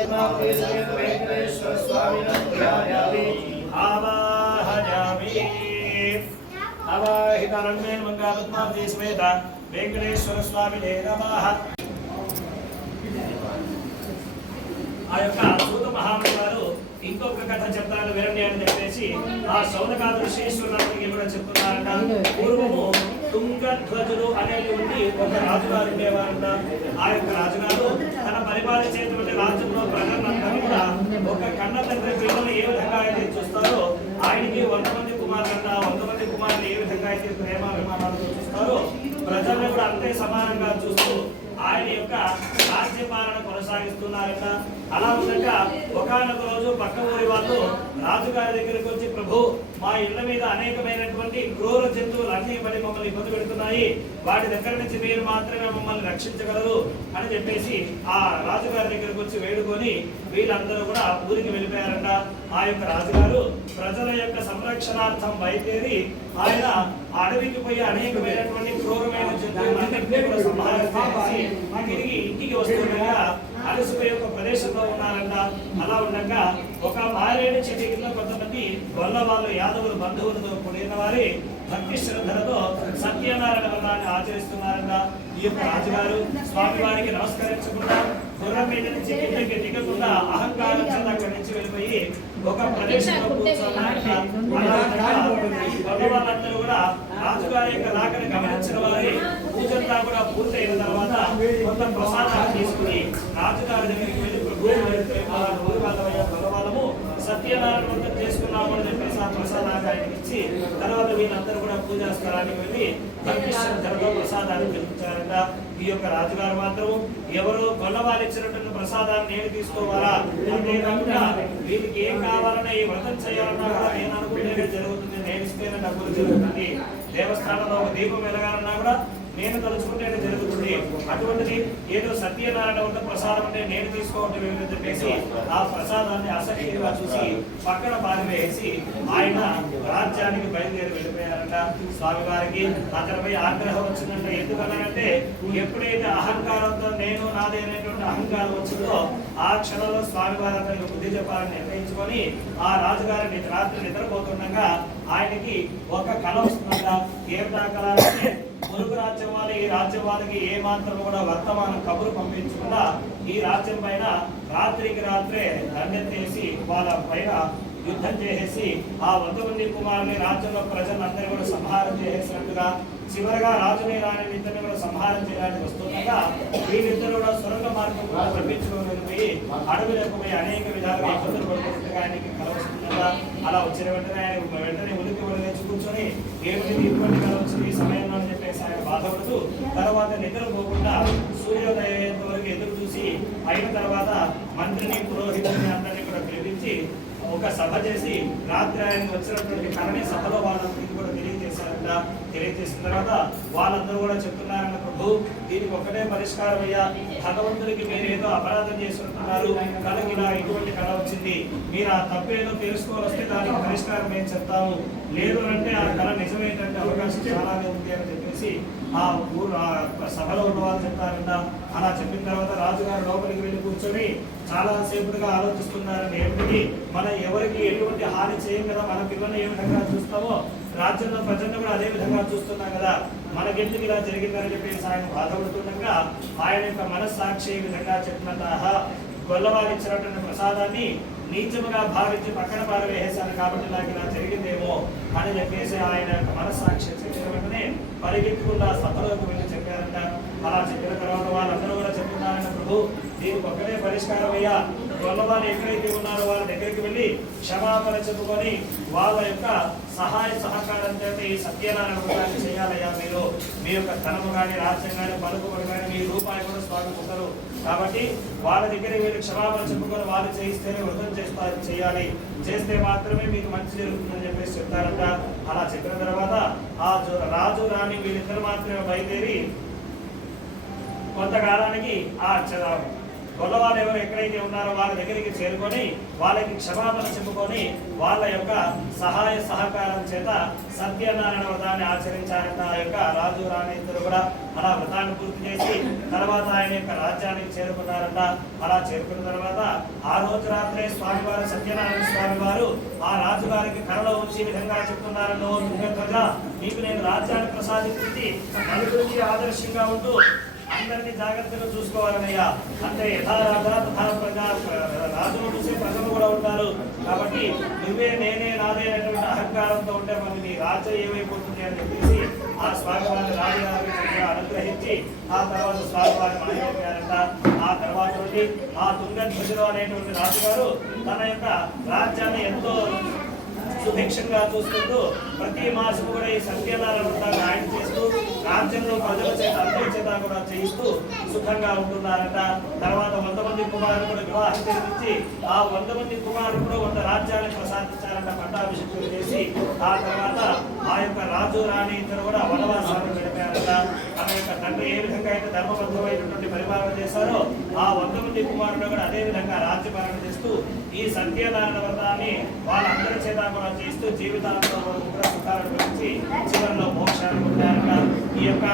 वेंकटेश्वर स्वामिनं ध्यायामि आवाहयामि आवाहितारण्येन मंगलपद्मावती समेत वेंकटेश्वर स्वामिने नमः। ఆ యొక్క సూత మహాముని గారు ఇంకొక కథ చెప్తాను వినండి అని చెప్పేసి ఆ శౌనకాదుడు శ్రీశ్వరునికి కూడా చెప్తున్నారంట. పూర్వము తుంగధ్వజుడు అనేది ఉండి ఒక రాజుగారు ఉండేవారంట. ఆ యొక్క రాజుగారు తన పరిపాలించేటువంటి రాజ్యంలో ప్రజలందరూ కూడా ఒక కన్న తండ్రి పిల్లలు ఏ విధంగా అయితే చూస్తారో ఆయనకి 100 మంది కుమారులంట. 100 మంది కుమారులు ఏ విధంగా అయితే ప్రేమ అభిమానాలతో చూస్తారో ప్రజలను కూడా అంతే సమానంగా చూస్తూ ఆయన యొక్క రాజ్యపాలన కొనసాగిస్తున్నారట. అలా ఉండగా ఒకానొక రోజు పక్క ఊరి వాళ్ళు రాజుగారి దగ్గరికి వచ్చి, ప్రభు మా ఇళ్ల మీద అనేకమైనటువంటి క్రూర జంతువులు అన్ని పడి మమ్మల్ని ఇబ్బంది పెడుతున్నాయి, వాటి దగ్గర నుంచి మీరు మాత్రమే మమ్మల్ని రక్షించగలరు అని చెప్పేసి ఆ రాజుగారి దగ్గరికి వచ్చి వేడుకొని వీళ్ళందరూ కూడా ఊరికి వెళ్ళిపోయారంట. ఆ యొక్క రాజుగారు ప్రజల యొక్క సంరక్షణార్థం బయలుదేరి ఆయన అడవికి పోయి అనేకమైనటువంటి క్రూరమైన జంతువులన్నింటినీ కూడా సంహారించి తిరిగి ఇంటికి వస్తుండగా అలసిపోయి ఒక ప్రదేశంలో ఉన్నారంట. అలా ఉండగా ఒక మారేడు చెట్టు కింద కొంతమంది గొల్ల వాళ్ళు యాదవులు బంధువులతో కూడిన వారి భక్తి శ్రద్ధలతో సత్యనారాయణ వ్రతాన్ని ఆచరిస్తున్నారంట. ఈ యొక్క రాజుగారు స్వామివారికి నమస్కరించకుండా గుర్రం మీద నుంచి కిందకి దిగకుండా అహంకారం చేత అక్కడి నుంచి వెళ్ళిపోయి ఒక ప్రదేశంలో కూర్చున్నారంట. వాళ్ళందరూ కూడా రాజుగారి యొక్క రాకని గమనించిన వారి పూజంతా కూడా పూర్తయిన తర్వాత కొంత ప్రసాదాలు తీసుకుని రాజుగారి దగ్గరికి వెళ్ళి భగవానము సత్యనారాయణ వ్రతం చేసుకున్నాము అని చెప్పేసి ఆ ప్రసాదాన్ని ఆయనకి ఇచ్చి తర్వాత వీళ్ళందరూ కూడా పూజా స్థలానికి వెళ్ళి భక్తి శ్రద్ధలతో ప్రసాదాన్ని గ్రహించారంట. ఈ యొక్క రాజుగారు మాత్రం ఎవరో గొల్లవాళ్ళు ఇచ్చినటువంటి ప్రసాదాన్ని నేను తీసుకోవాలా, అంతేకాకుండా వీరికి ఏం కావాలన్నా ఈ వ్రతం చేయాలన్నా కూడా నేను అనుకుంటేనే జరుగుతుంది, నేను ఇస్తేనే డబ్బులు జరుగుతుంది, దేవస్థానంలో ఒక దీపం వెలగాలన్నా కూడా నేను తలుచుకుంటేనే జరుగుతుంది, అటువంటిది ఏదో సత్యనారాయణ వ్రత ప్రసాదం అంటే నేను తీసుకోవటం ఏమిటని చెప్పేసి ఆ ప్రసాదాన్ని అసహ్యంగా చూసి పక్కన పారివేసి ఆయన రాజ్యానికి బయలుదేరి వెళ్ళిపోయారంట. స్వామివారికి అతనిపై ఆగ్రహం వచ్చిందంటే ఎందుకన్నారంటే ఎప్పుడైతే అహంకారంతో నేను నాదే అనేటువంటి అహంకారం వచ్చిందో ఆ క్షణంలో స్వామివారి అతనికి బుద్ధి చెప్పాలని నిర్ణయించుకొని ఆ రాజుగారిని రాత్రి నిద్రపోతుండగా ఆయనకి ఒక కళ వస్తుందంట. ఏమిటా కళ అంటే మురుగు రాజ్యం వాళ్ళు ఈ రాజ్యం వాళ్ళకి ఏ మాత్రం కూడా వర్తమాన కబురు పంపించకుండా ఈ రాజ్యం పైన రాత్రికి రాత్రే దండెత్తేసి వాళ్ళ పైన యుద్ధం చేసేసి ఆ 100 మంది కుమారుని రాజ్యంలో ప్రజలందరూ కూడా సంహారం చేసేసినట్టుగా చివరిగా రాజుని రాని ఇద్దరిని కూడా సంహారం చేయడానికి వస్తుండగా వీళ్ళిద్దరు కూడా సొరంగ మార్గం కూడా పంపించుకొని వెళ్ళిపోయి అడవులకు పోయి అనేక విధాలుగా ఇబ్బందులు పడుతున్నట్టుగా ఆయనకి కలవస్తుండగా అలా వచ్చిన వెంటనే ఆయన వెంటనే ఉలికి ఒలిచి కూర్చొని ఏమిటి ఇటువంటి కల వచ్చింది ఈ సమయంలో అని చెప్పేసి ఆయన బాధపడుతూ తర్వాత నిద్రపోకుండా సూర్యోదయం వరకు ఎదురు చూసి అయిన తర్వాత మంత్రిని పురోహితుని అందరినీ కూడా పిలిపించి ఒక సభ చేసి రాత్రి ఆయన వచ్చినటువంటి కళని సభలో వాళ్ళందరికీ కూడా తెలియజేశారంట. తెలియజేసిన తర్వాత వాళ్ళందరూ కూడా చెప్తున్నారన్న, ప్రభు దీనికి ఒకటే పరిష్కారం అయ్యా, భగవంతుడికి మీరు ఏదో అపరాధం చేస్తున్నారు, కళకి ఇలా ఇటువంటి కళ వచ్చింది, మీరు ఆ తప్పు ఏదో తెలుసుకోవాల్సి దానికి పరిష్కారం ఏం చెప్తాము, లేదు అంటే ఆ కళ నిజమేంటంటే అవకాశం చాలానే ఉంది అని చెప్పేసి ఆ సభలో ఉన్న వాళ్ళు చెప్తారంట. అలా చెప్పిన తర్వాత రాజుగారు లోపలికి వెళ్ళి కూర్చొని చాలా సేపుగా ఆలోచిస్తున్నారని, ఏమిటి మనం ఎవరికి ఎటువంటి హాని చేయం కదా, మన పిల్లల్ని ఏ విధంగా చూస్తామో రాజ్యంలో ప్రజలను కూడా అదే విధంగా చూస్తున్నాం కదా, మనకెందుకు ఇలా జరిగిందని చెప్పేసి ఆయన బాధపడుతుండగా ఆయన యొక్క మనస్సాక్షి ఈ విధంగా చెప్పినట్టు గొల్లవాళ్ళు ఇచ్చినటువంటి ప్రసాదాన్ని నీచముగా భావించి పక్కన పారవేసేశాను కాబట్టి నాకు ఇలా జరిగిందేమో అని చెప్పేసి ఆయన యొక్క మనస్సాక్షి చెప్పిన వెంటనే పరిగెత్తుకుండా సభలోకి వెళ్ళి చెప్పారంట. అలా చెప్పిన తర్వాత వాళ్ళందరూ కూడా చెప్తున్నారన్న, ప్రభు దీనికి ఒక్కటే పరిష్కారం అయ్యా, గొల్లవాళ్ళు ఎక్కడైతే ఉన్నారో వాళ్ళ దగ్గరికి వెళ్ళి క్షమాపణ చెప్పుకొని వాళ్ళ యొక్క సహాయ సహకారం చేత ఈ సత్యనారాయణ వ్రతాన్ని చేయాలయ్యా, మీరు మీ యొక్క ధనము కానీ రాజ్యం కానీ పలుకుబడి కానీ మీ రూపాయి కూడా స్వాగతిస్తారు కాబట్టి వాళ్ళ దగ్గర వీళ్ళు క్షమాపణ చెప్పుకొని వాళ్ళు చేయిస్తేనే వ్రతం చేయాలి, చేస్తే మాత్రమే మీకు మంచి జరుగుతుందని చెప్పేసి చెప్తారంట. అలా చెప్పిన తర్వాత ఆ రాజు రాణి వీళ్ళిద్దరు మాత్రమే బయలుదేరి కొంతకాలానికి ఆ గొల్లవాళ్ళు ఎవరు ఎక్కడైతే ఉన్నారో వాళ్ళ దగ్గరికి చేరుకొని వాళ్ళకి క్షమాపణ చెప్పుకొని వాళ్ళ యొక్క సహాయ సహకారం చేత సత్యనారాయణ వ్రతాన్ని ఆచరించారంట. ఆ యొక్క రాజు రాణి ఇద్దరు కూడా అలా వ్రతాన్ని పూర్తి చేసి తర్వాత ఆయన యొక్క రాజ్యానికి చేరుకున్నారంట. అలా చేరుకున్న తర్వాత ఆ రోజు రాత్రే స్వామివారు సత్యనారాయణ స్వామి వారు ఆ రాజుగారికి కళలో వచ్చి విధంగా చెప్తున్నారని, నీకు నేను రాజ్యాన్ని ప్రసాదించి నలుగురికి ఆదర్శంగా ఉంటూ అందరినీ జాగ్రత్తగా చూసుకోవాలనయ్యా. అంటే యథారాధ తథా ప్రజా, రాజును చూసే ప్రజలు కూడా ఉంటారు కాబట్టి నువ్వే నేనే నాదే అనేటువంటి అహంకారంతో ఉంటే మరి నీ రాజ్యం ఏమైపోతుంది అని చెప్పేసి ఆ స్వామివారి రాజుగారికి చక్కగా అనుగ్రహించి ఆ తర్వాత స్వామివారి మాట్లాడారంట. ఆ తర్వాత నుండి ఆ తుంగధ్వజుడు అనేటువంటి రాజుగారు తన యొక్క రాజ్యాన్ని ఎంతో సుభిక్షంగా చూసుకుంటూ ప్రతి మాసం కూడా ఈ సత్యనారాయణ వ్రతాన్ని ఆయన చేస్తూ రాజ్యంలో ప్రజల చేత అందరి చేత కూడా చేయిస్తూ సుఖంగా ఉంటున్నారట. తర్వాత 100 మంది కుమారులు కూడా వివాహం జరిపించి ఆ 100 మంది కుమారులు కూడా 100 రాజ్యాలను ప్రసాదించారంట, పట్టాభిషేకం చేసి. ఆ తర్వాత ఆ యొక్క రాజు రాణి ఇద్దరు కూడా వనవాసాలను గడిపారట. తన యొక్క తండ్రి ఏ విధంగా అయితే ధర్మబద్ధమైనటువంటి పరిపాలన చేశారో ఆ 100 మంది కుమారులు కూడా అదే విధంగా రాజ్యపాలన చేస్తూ ఈ సత్యనారాయణ వ్రతాన్ని వాళ్ళందరి చేత కూడా చేస్తూ జీవితాంతం కూడా సుఖాలను గురించి చివరిలో మోక్షాన్ని పొందారట. ఈ యొక్క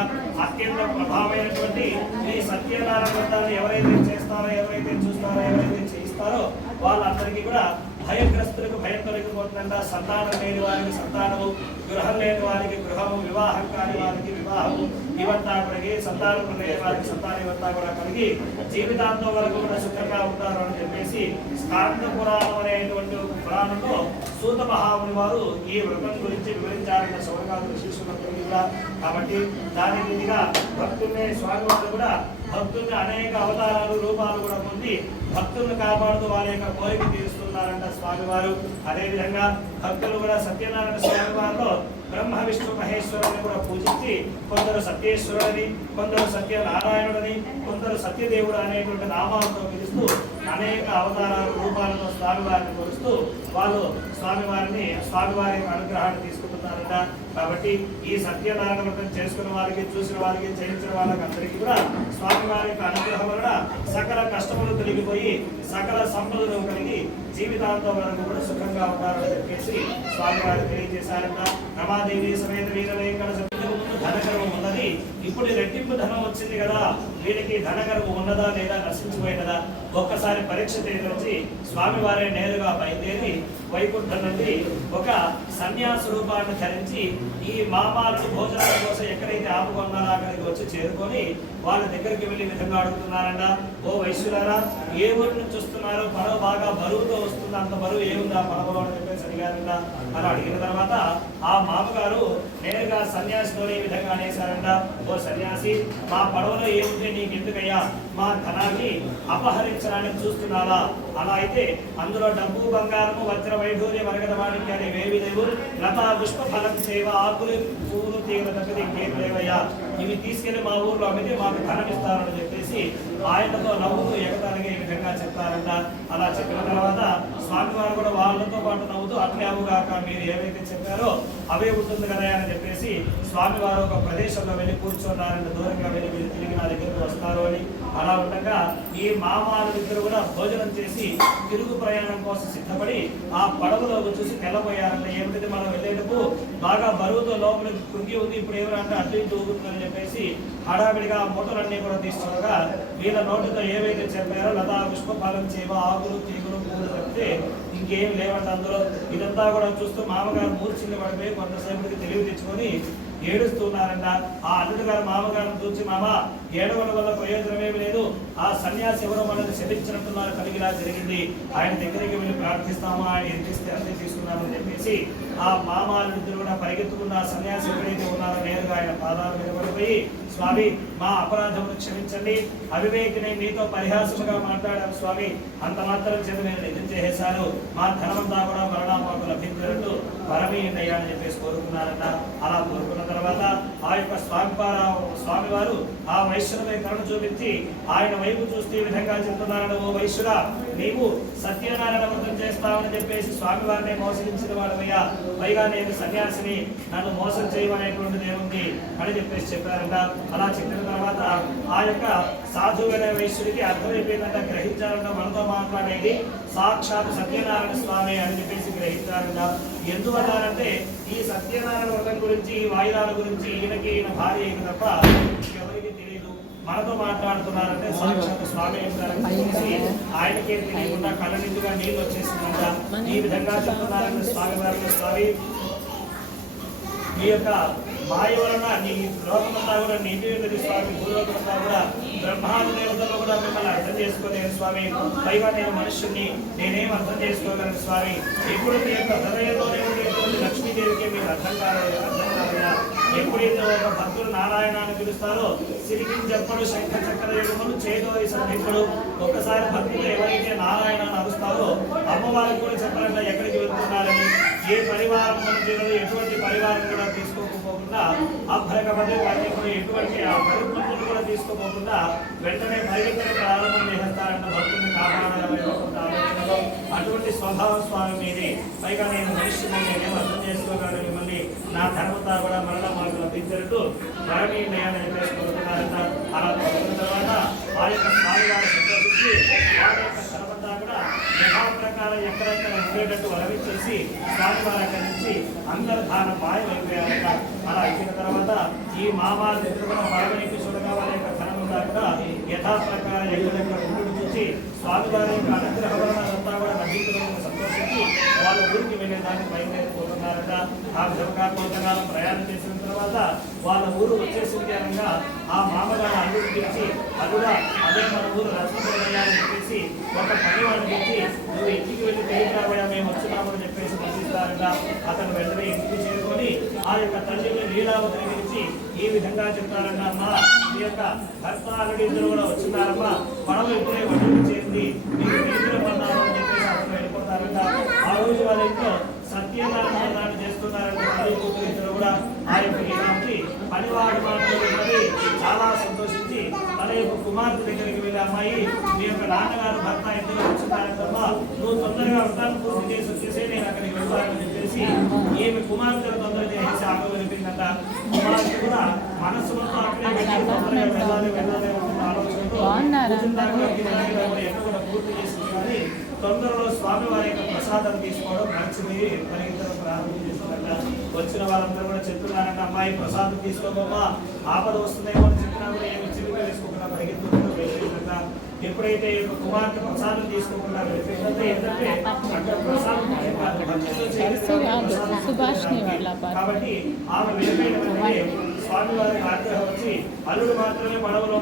అత్యంత ప్రభావమైనటువంటి ఈ సత్యనారాయణ వ్రతాన్ని ఎవరైతే చేస్తారో, ఎవరైతే చూస్తారో, ఎవరైతే చేయిస్తారో వాళ్ళందరికీ కూడా భయగ్రస్తులకు భయం తొలగిపోతుందంట. సంతానం లేని వారికి సంతానము, గృహం లేని వారికి గృహము, వివాహం కాని వారికి వివాహము ఇవంతా కలిగి, సంతానం లేని వారికి సంతానం ఇవంతా కూడా కలిగి జీవితాంతం వరకు కూడా సుఖంగా ఉంటారు అని చెప్పేసి స్కాంద పురాణం అనేటువంటి పురాణంలో సూత మహాముని వారు ఈ వ్రతం గురించి వివరించారన్న సౌరగాదులు శిష్యులందరికీ కూడా. కాబట్టి దాని విధిగా భక్తుల్ని స్వామివారు కూడా భక్తుల్ని అనేక అవతారాలు రూపాలు కూడా పొంది భక్తులను కాపాడుతూ వారి యొక్క కోరిక తీరుస్తున్నారంట స్వామివారు. అదేవిధంగా భక్తులు కూడా సత్యనారాయణ స్వామి వారిలో బ్రహ్మ విష్ణు మహేశ్వరుని కూడా పూజించి కొందరు సత్యేశ్వరుని, కొందరు సత్యనారాయణుడని, కొందరు సత్యదేవుడు అనేటువంటి నామాలతో పిలుస్తూ అనేక అవతారాలు రూపాలతో స్వామివారిని కొలుస్తూ వాళ్ళు స్వామివారి అనుగ్రహాన్ని తీసుకుంటున్నారట. కాబట్టి ఈ సత్యనారాయణ వ్రతం చేసుకున్న వారికి, చూసిన వారికి, చేయించిన వాళ్ళకి అందరికీ కూడా స్వామివారి యొక్క అనుగ్రహం వలన సకల కష్టములు తొలగిపోయి సకల సంపదలు కలిగి జీవితాంతం వరకు కూడా సుఖంగా ఉంటారని చెప్పేసి స్వామివారు తెలియజేశారంట. రమాదేవి సమేత వీరవేంకట ధనగర్వం ఉన్నది, ఇప్పుడు రెట్టింపు ధనం వచ్చింది కదా, వీళ్ళకి ధనగర్వం ఉన్నదా లేదా నశించిపోయినదా ఒక్కసారి పరీక్ష చేసి స్వామివారే నేరుగా బయలుదేరి వైకుంఠం నుండి ఒక సన్యాస రూపాన్ని ధరించి ఈ మామాలను భోజనాల కోసం ఎక్కడైతే ఆపుకున్నారో అక్కడికి వచ్చి చేరుకొని వాళ్ళ దగ్గరికి వెళ్ళి విధంగా అడుగుతున్నారంట, ఓ వైశ్యులారా, ఏ ఊరి నుంచి వస్తున్నారు? పడవ బాగా బరువుతో వస్తుంది, అంత బరువు ఏముందా పడవలో అని చెప్పేసి అడిగారంట. అలా అడిగిన తర్వాత ఆ మామగారు నేరుగా సన్యాసితో ఈ విధంగా అనేసారంట, ఓ సన్యాసి, మా పడవలో ఏముంటే నీకు ఎందుకయ్యా? మా ధనాన్ని అపహరించడానికి చూస్తున్నావా? అలా అయితే అందులో డబ్బు, బంగారము, వజ్ర వైఢూర్య మరగద మాణిక్యాలు ఇవేవి లేవు, లతా పుష్ప ఫలం సేవ, ఆకులు, పువ్వులు, తీగల తగ్గది ఇంకేం లేవయ్యా, ఇవి తీసుకెళ్లి మా ఊర్లో అమ్మితే మాకు ధనం ఇస్తారని చెప్పేసి ఆయనతో నవ్వుతూ ఎగతాళిగా ఈ విధంగా చెప్తారంట. అలా చెప్పిన తర్వాత స్వామివారు కూడా వాళ్ళతో పాటు నవ్వుతూ అట్లే అవుగాక, మీరు ఏవైతే చెప్పారో అవే ఉంటుంది కదా అని చెప్పేసి స్వామివారు ఒక ప్రదేశంలో వెళ్ళి కూర్చున్నారంటే దూరంగా వెళ్ళి మీరు తిరిగి నా దగ్గరకు వస్తారు అని. అలా ఉండగా ఈ మామాల ఇద్దరు కూడా భోజనం చేసి తిరుగు ప్రయాణం కోసం సిద్ధపడి ఆ పడవలోకి చూసి తెల్లబోయారంటే, ఏమిటది మనం వెళ్ళేటప్పుడు బాగా బరువుతో లోపలికి కుంగి ఉంది, ఇప్పుడు ఏమంటే అడ్డు తూగుతుందని చెప్పేసి హడావిడిగా మూటలన్నీ కూడా తీసుకోగా వీళ్ళ నోటితో ఏవైతే చెప్పారో లతా పుష్ప ఫలం చేవ, ఆకులు, తీగులు, పూలు చెప్తే ఇంకేం లేవంట అందులో. ఇదంతా కూడా చూస్తూ మామగారు మూర్ఛిల్లి పడిపోయి కొంతసేపటికి తెలివి తెచ్చుకొని ఏడుస్తున్నారంట. ఆ అల్లుడు గారు మామగారిని చూసి, మామ ఏడవడం వల్ల ప్రయోజనమేమి లేదు, ఆ సన్యాసి ఎవరో మనల్ని శపించినట్టున్నారు, కలిగిలా జరిగింది, ఆయన దగ్గరికి వెళ్ళి ప్రార్థిస్తాము, ఆయన ఎదిరిస్తే అంతే తీసుకున్నామని చెప్పేసి ఆ మామాలిద్దరు కూడా పరిగెత్తుకున్న ఆ సన్యాసి ఎక్కడైతే ఉన్నారో నేరుగా ఆయన పాదాల మీద పడిపోయి, స్వామి మా అపరాధమును క్షమించండి, అవివేకిని మీతో పరిహాసముగా మాట్లాడాను స్వామి, అంత మాత్రం చేత నేను నిజం చేసేశాను, మా ధనమంతా కూడా మరణం మాకు లభించినట్టు పరమీయండి అని చెప్పేసి కోరుకున్నారంట. అలా కోరుకున్న తర్వాత ఆ యొక్క స్వామివారు ఆ వైశ్యులపై కరుణ చూపించి ఆయన వైపు చూస్తే ఈ విధంగా చెప్తున్నారని, ఓ వైశ్యుడా, నీవు సత్యనారాయణ వ్రతం చేస్తావని చెప్పేసి స్వామివారిని మోసగించిన వాడవయ్యా, పైగా నేను సన్యాసిని, నన్ను మోసం చేయమనేటువంటిది ఏముంది అని చెప్పేసి చెప్పారంట. అలా చెప్పిన తర్వాత ఆ యొక్క సాధువైన వైశ్యుడికి అర్థమైపోయిందంట, గ్రహించాలంట మనతో మాట్లాడేది సాక్షాత్ సత్యనారాయణ స్వామి అని చెప్పేసి గ్రహించారంట. ఎందువల్లంటే ఈ సత్యనారాయణ వ్రతం గురించి, ఈ వాయిదాల గురించి ఈయన భార్య తప్ప ఎవరికి తెలియదు. మనతో మాట్లాడుతున్నారంటే సాక్షాత్ స్వామి చెప్పేసి ఆయనకే తెలియకుండా కళ్ళ నిండుగా నీళ్ళు వచ్చేసిందంట. ఈ విధంగా చెప్తున్నారంటే స్వామి వారి స్వామి ఈ యొక్క మాయ వలన నీ లోకమంతా కూడా నీటి స్వామి, భూలోకమంతా కూడా బ్రహ్మాండ దేవతలు కూడా మిమ్మల్ని అర్థం చేసుకోలేను స్వామి. పైగా నేను మనుష్యుని, నేనేం అర్థం చేసుకోగలను స్వామి. ఎప్పుడు మీ యొక్క హృదయంలోనే ఉండేటువంటి లక్ష్మీదేవికి మీకు అర్థం కాలేదు. ఎప్పుడైతే ఒక భక్తులు నారాయణ అని పిలుస్తారో సిరిగింజప్పుడు శంఖ చక్ర యుగములు చేదోరి సంధింపుడు. ఒక్కసారి భక్తులు ఎవరైతే నారాయణ అని అరుస్తారో అమ్మవారికి కూడా చెప్పాలంటే ఎక్కడికి వెళ్తున్నారని, ఏ పరివారం జీవులు ఎటువంటి పరివారం కూడా తీసుకోకపోకుండా అభ్రకపడి వాటిని కూడా ఎటువంటి ఆ పరిపూర్ణలు కూడా తీసుకోపోకుండా వెంటనే పరిగెత్తడం ప్రారంభం చేస్తారంట భక్తుల్ని కాపాడాలనేటువంటి ఆలోచనలో. అటువంటి స్వభావం స్వామి మీది. పైగా నేను మనిషిని నేనేం అర్థం చేసుకోగలను, మిమ్మల్ని నా ధర్మతా కూడా మరణ మాకు లభించినట్టు వరమీయాన్ని చెప్పేసుకుంటున్నారంట. అలా పొందిన తర్వాత ఆ యొక్క స్వామి వారు సంతోషించి వారి యొక్క ధర్మంతా కూడా యథా ప్రకారం ఎక్కడెక్కడ ఉండేటట్టు వరమిచ్చేసి స్వామి వారి అక్కడి నుంచి అంతర్ధానం మాయమైపోయారంట. అలా అయిపోయిన తర్వాత ఈ మామాలు కూడా వరమనికి చూడగా వారి యొక్క ధర్మంతా కూడా యథా ప్రకారం ఎక్కడెక్కడ ఉండి చూసి స్వామి వారి యొక్క అనుగ్రహ వలనంతా కూడా నటించడం సంతోషించి వాళ్ళ ఊరికి వెళ్ళేదాన్ని బయలుదేరిపోతున్నారట. ఆ విధంగా కొంతకాలం ప్రయాణం చేసిన తర్వాత వాళ్ళ ఊరు వచ్చేసింది అనగా ఆ మామగారు అల్లుడు పిలిచి, అల్లుడా అదే మన ఊరు రత్నపురయ్యా అని చెప్పేసి ఒక పనివాడిని పిలిచి, నువ్వు ఇంటికి వెళ్ళి తెలియకపోయా మేము వచ్చినామని చెప్పేసి పంపిస్తారట. అతను వెంటనే ఇంటికి చేరుకొని ఆ యొక్క తల్లిని లీలావతిని పిలిచి ఈ విధంగా చెప్తారన్న, అమ్మా మీ యొక్క భర్త అల్లుడు ఇద్దరు కూడా వచ్చినారమ్మా, పడవ ఇప్పుడే ఒడ్డుకు చేరింది, మీకు తెలియపడ్డారు అని చెప్పేసి అతను వెళ్ళిపోతారట. ఆ రోజు వాళ్ళ ఇంట్లో సత్యనారాయణ చేస్తున్నారంటే తల్లి కూతురు ఇద్దరు కూడా ఆ యొక్క లీలావతి పనివాడి మాటలు విన్నది చాలా సంతోషించి తన యొక్క కుమార్తె దగ్గరికి వెళ్ళి, అమ్మాయి మీ యొక్క నాన్నగారు భర్త ఇద్దరు వచ్చినారంటమ్మా, నువ్వు తొందరగా వ్రతాన్ని పూర్తి చేసి వచ్చేసి నేను అక్కడికి వెళ్తానని చెప్పేసి ఈమె కుమార్తెను తొందరగా చేసి ఆటో వెళ్ళిపోయిందంట. కుమార్తె కూడా మనస్సు మొత్తం అక్కడే వెళ్ళి తొందరగా వెళ్ళాలి ఆలోచనతో ఎన్నో కూడా పూర్తి చేసింది. కానీ తొందరలో స్వామి వారి యొక్క ప్రసాదం తీసుకోవడం మంచిది పరిగెత్తడం ప్రారంభం చేస్తుందంట. వచ్చిన వాళ్ళందరూ కూడా చెప్తున్నారంట, అమ్మాయి ప్రసాదం తీసుకోమమ్మా, ఆపద వస్తుందేమో అని చెప్పినా కూడా ఏమి చిరుగా వేసుకోకుండా పరిగెత్తుకుంటూ వెళ్ళిపోయిందంట. ఎప్పుడైతే ఈ యొక్క కుమార్తె ప్రసాదం తీసుకోకుండా వెళ్ళిపోయిందంటే ఏంటంటే అక్కడ ప్రసాదం కాబట్టి ఆమె వెళ్ళిపోయిన స్వామి వారికి ఆగ్రహం వచ్చి అల్లుడు మాత్రమే పడవలో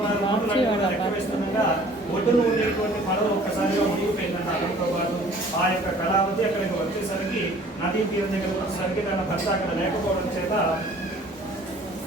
లెక్క వేస్తుండగా ఒడ్డును ఉండేటువంటి పడవ ఒక్కసారిగా మునిగిపోయిందంట. అతనితో పాటు ఆ యొక్క కళావతి అక్కడికి వచ్చేసరికి నదీ తీరం దగ్గర వచ్చేసరికి తన భర్త అక్కడ లేకపోవడం చేత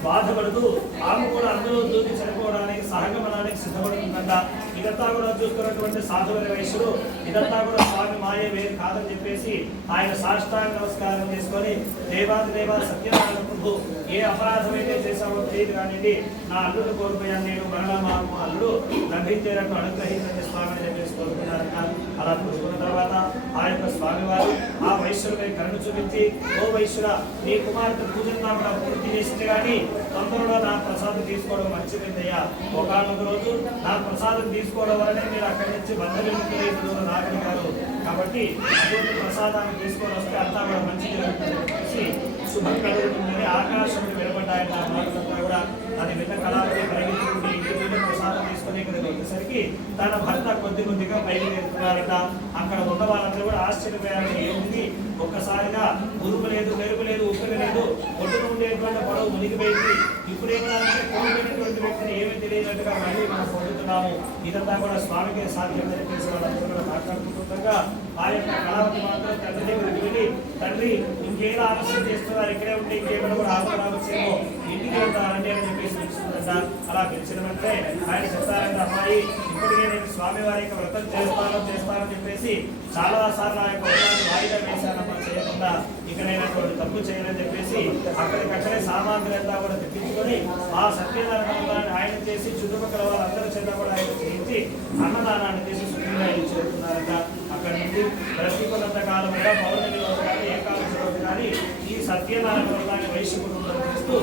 బాధపడుతూ ఆమె కూడా అందులో దూకి చనిపోవడానికి సహగమనానికి సిద్ధపడుతుందంట. ఇదంతా కూడా చూస్తున్నటువంటి సాధువుల వైశ్యుడు ఇదంతా కూడా స్వామి మాయే వేరు కాదని చెప్పేసి ఆయన సాష్టాంగ నమస్కారం చేసుకొని, దేవాది దేవ సత్యనారాయణ ప్రభు, ఏ అపరాధమైతే చేశామో తెలియదు కానీ నా అల్లుడు కోల్పోయాను, నేను మరలా మా అల్లుడు లభించేటట్టు అనుగ్రహించండి స్వామి అని చెప్పేసి కోరుకున్నారంట. అలా చూసుకున్న తర్వాత ఆ యొక్క స్వామివారు ఆ వైశ్యులపై కరుణ చూపించి, ఓ వైశ్యుడ, నీ కుమార్తె పూజంతా కూడా పూర్తి చేసింది కానీ తొందరలో నా ప్రసాదం తీసుకోవడం మంచిదయ్యా. ఒకనొక రోజు నా ప్రసాదం తీసుకోవడం వల్లనే మీరు అక్కడి నుంచి బంధువులు రాగలిగారు. కాబట్టి అటువంటి ప్రసాదాన్ని తీసుకొని వస్తే అంతా కూడా మంచిది చెప్పేసి శుభం కలుగుతుందని ఆకాశం వెలువడ్డాయన్న మాటలంతా కూడా అది విన్న కళావతి పరిగెత్తుకుంటే ఇంటి ప్రసాదం తీసుకొని ఇక్కడికి వచ్చేసరికి తన భర్త కొద్ది కొద్దిగా బయలుదేరుతున్నారట. అక్కడ ఉన్న వాళ్ళందరూ కూడా ఆశ్చర్యపోయారు, ఏముంది ఒక్కసారిగా ఉరుము లేదు, మెరుపు లేదు, ఉప్పు లేదు, ఒడ్డున ఉండేటువంటి పడవ మునిగిపోయింది, ఇప్పుడు ఏమన్నారంటే కోల్పోయినటువంటి వ్యక్తిని ఏమీ తెలియనట్టుగా మళ్ళీ మనం పొందుతున్నాము, ఇదంతా కూడా స్వామికి సాధ్యం చెప్పేసి వాళ్ళందరూ కూడా మాట్లాడుకుంటుండగా ఆ యొక్క కళావతి మాత్రం తండ్రి దగ్గరికి వెళ్ళి, తండ్రి ఇంకేదో ఆలస్యం చేస్తున్నారు, ఇక్కడే ఉంటే ఇంకేమైనా కూడా ఆలోచనవచ్చేమో, ఇంటికి వెళ్తారండి అని చెప్పేసి పిలుస్తుందంట. అలా పిలిచిన వెంటనే ఆయన చెప్తారంటే, అమ్మాయి ఇప్పటికే నేను స్వామి వారి యొక్క వ్రతం చేస్తానని చెప్పేసి చాలా సార్లు ఆ యొక్క వ్రతాన్ని వాయిదా వేశానమ్మా, చేయకుండా ఇక నేను అటువంటి తప్పు చేయనని చెప్పేసి అక్కడికక్కడే సామాగ్రిలంతా కూడా తెప్పించుకొని ఆ సత్యనారాయణ ఆయన చేసి చుట్టుపక్కల వాళ్ళందరూ చేత కూడా ఆయన చేయించి అన్నదానాన్ని చేసి సుఖంగా చేరుతున్నారట. అక్కడి నుండి ప్రతికొనంత కాలంగా పౌర్ణమి రోజు కానీ ఏకాదశి రోజు కానీ ఈ సత్యనారాయణ వ్రతాన్ని వైశ్య కుటుంబం చేస్తూ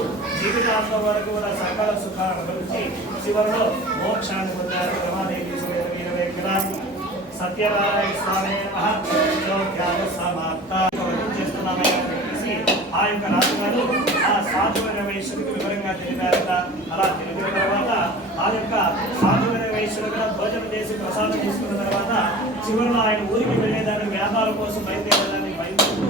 జీవితాంతం వరకు కూడా సకల సుఖాలు అనుభవించి చివరిలో మోక్షాన్ని పొందారు. రమాదేవి సత్యనారాయణ స్వామి సమాప్త చేస్తున్నామని చెప్పేసి ఆ యొక్క రాజుగారు ఆ సాధువైన వైశ్యుడికి వివరంగా తెలిపారట. అలా తెలిపిన తర్వాత ఆ యొక్క సాధువైన వైశ్యుడుగా భోజనం చేసి ప్రసాదం తీసుకున్న తర్వాత చివరిలో ఆయన ఊరికి వెళ్ళేదాన్ని వ్యాపారం కోసం బయలుదేరేదాన్ని బయలుదేరుతూ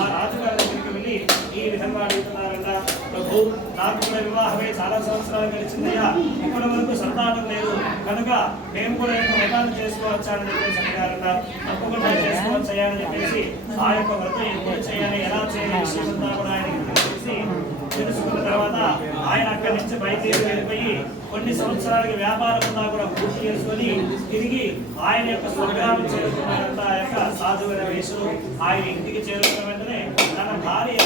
ఆ రాజుగారి దగ్గరికి వెళ్ళి ఈ విధంగా అడుగుతున్నారట, ప్రభు నాకు కూడా వివాహమై చాలా సంవత్సరాలు గడిచిందయ్యా, ఇప్పటి వరకు సంతానం లేదు కనుక మేము కూడా యొక్క వ్రతాన్ని చేసుకోవచ్చానని చెప్పేసి అడిగారట. తప్పకుండా చేసుకోవచ్చయ్యా అని చెప్పేసి ఆ యొక్క వ్రతం ఎప్పుడు చేయాలి, ఎలా చేయాలి విషయం అంతా కూడా ఆయనకి తెలిసి తెలుసుకున్న తర్వాత ఆయన అక్కడి నుంచి బయలుదేరి వెళ్ళిపోయి కొన్ని సంవత్సరాలకి వ్యాపారం అంతా కూడా పూర్తి చేసుకొని తిరిగి ఆయన యొక్క స్వగ్రామం చేరుకున్నారంట. ఆ యొక్క సాధువైన వేసులు ఆయన ఇంటికి చేరుకున్న వెంటనే తన భార్య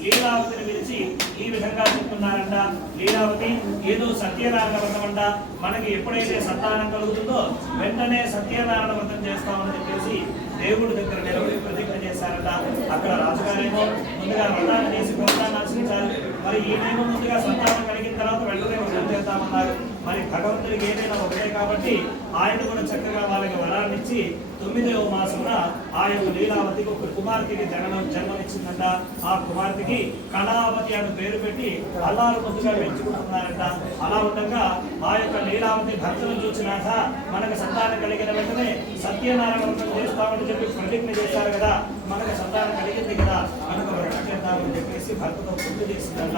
లీలావతిని పిలిచి ఈ విధంగా చెప్తున్నారంట, లీలావతి ఏదో సత్యనారాయణ వ్రతం అంట, మనకి ఎప్పుడైతే సంతానం కలుగుతుందో వెంటనే సత్యనారాయణ వ్రతం చేస్తామని చెప్పేసి దేవుడి దగ్గర నిలబడి ప్రతిజ్ఞ చేశారట. అక్కడ రాజుగారేమో ముందుగా వ్రతాన్ని చేసి వ్రతాన్ని ఆచరించారు, మరి ఈయనేమో ముందుగా సంతానం కలిగిన తర్వాత వెంటనే వ్రతం చేస్తామన్నారు. మరి భగవంతుడికి ఏదైనా ఒకటే కాబట్టి ఆయన కూడా చక్కగా వాళ్ళకి వరాన్ని ఇచ్చి 9వ మాసమున ఆ యొక్క లీలావతికి ఒక కుమార్తెకి జన్మనిచ్చిందంట. ఆ కుమార్తెకి కళావతి అని పేరు పెట్టి అల్లారు ముద్దుగా పెంచుకుంటున్నారంట. అలా ఉండగా ఆ యొక్క లీలావతి భర్తను చూసినాక మనకు సంతానం కలిగిన వెంటనే సత్యనారాయణ వ్రతం చేస్తామని చెప్పి ప్రతిజ్ఞ చేశారు కదా, మనకు సంతానం కలిగింది కదా, మనకు వ్రతం చేద్దామని చెప్పేసి భర్తతో గుర్తు చేసిందంట.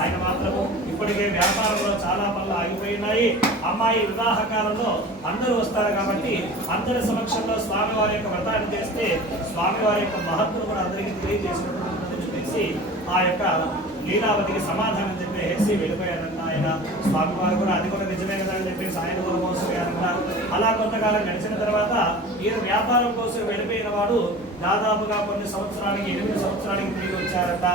ఆయన మాత్రము ఇప్పటికే వ్యాపారంలో చాలా పనులు ఆగిపోయినాయి, అమ్మాయి వివాహ కాలంలో అందరూ వస్తారు కాబట్టి అందరి సమక్షంలో స్వామివారి యొక్క వ్రతాన్ని చేస్తే స్వామివారి యొక్క మహత్వం కూడా అందరికీ తెలియజేసినట్టు చెప్పేసి ఆ యొక్క లీలావతికి సమాధానం చెప్పేసి వెళ్ళిపోయారంట. ఆయన స్వామివారు కూడా అది కూడా నిజమే కదా అని చెప్పేసి ఆయన కూడా మోసపోయారంట. అలా కొంతకాలం గడిచిన తర్వాత ఈయన వ్యాపారం కోసం వెళ్ళిపోయిన వాడు దాదాపుగా కొన్ని సంవత్సరాలకి 8 సంవత్సరాలకి తిరిగి వచ్చారంట.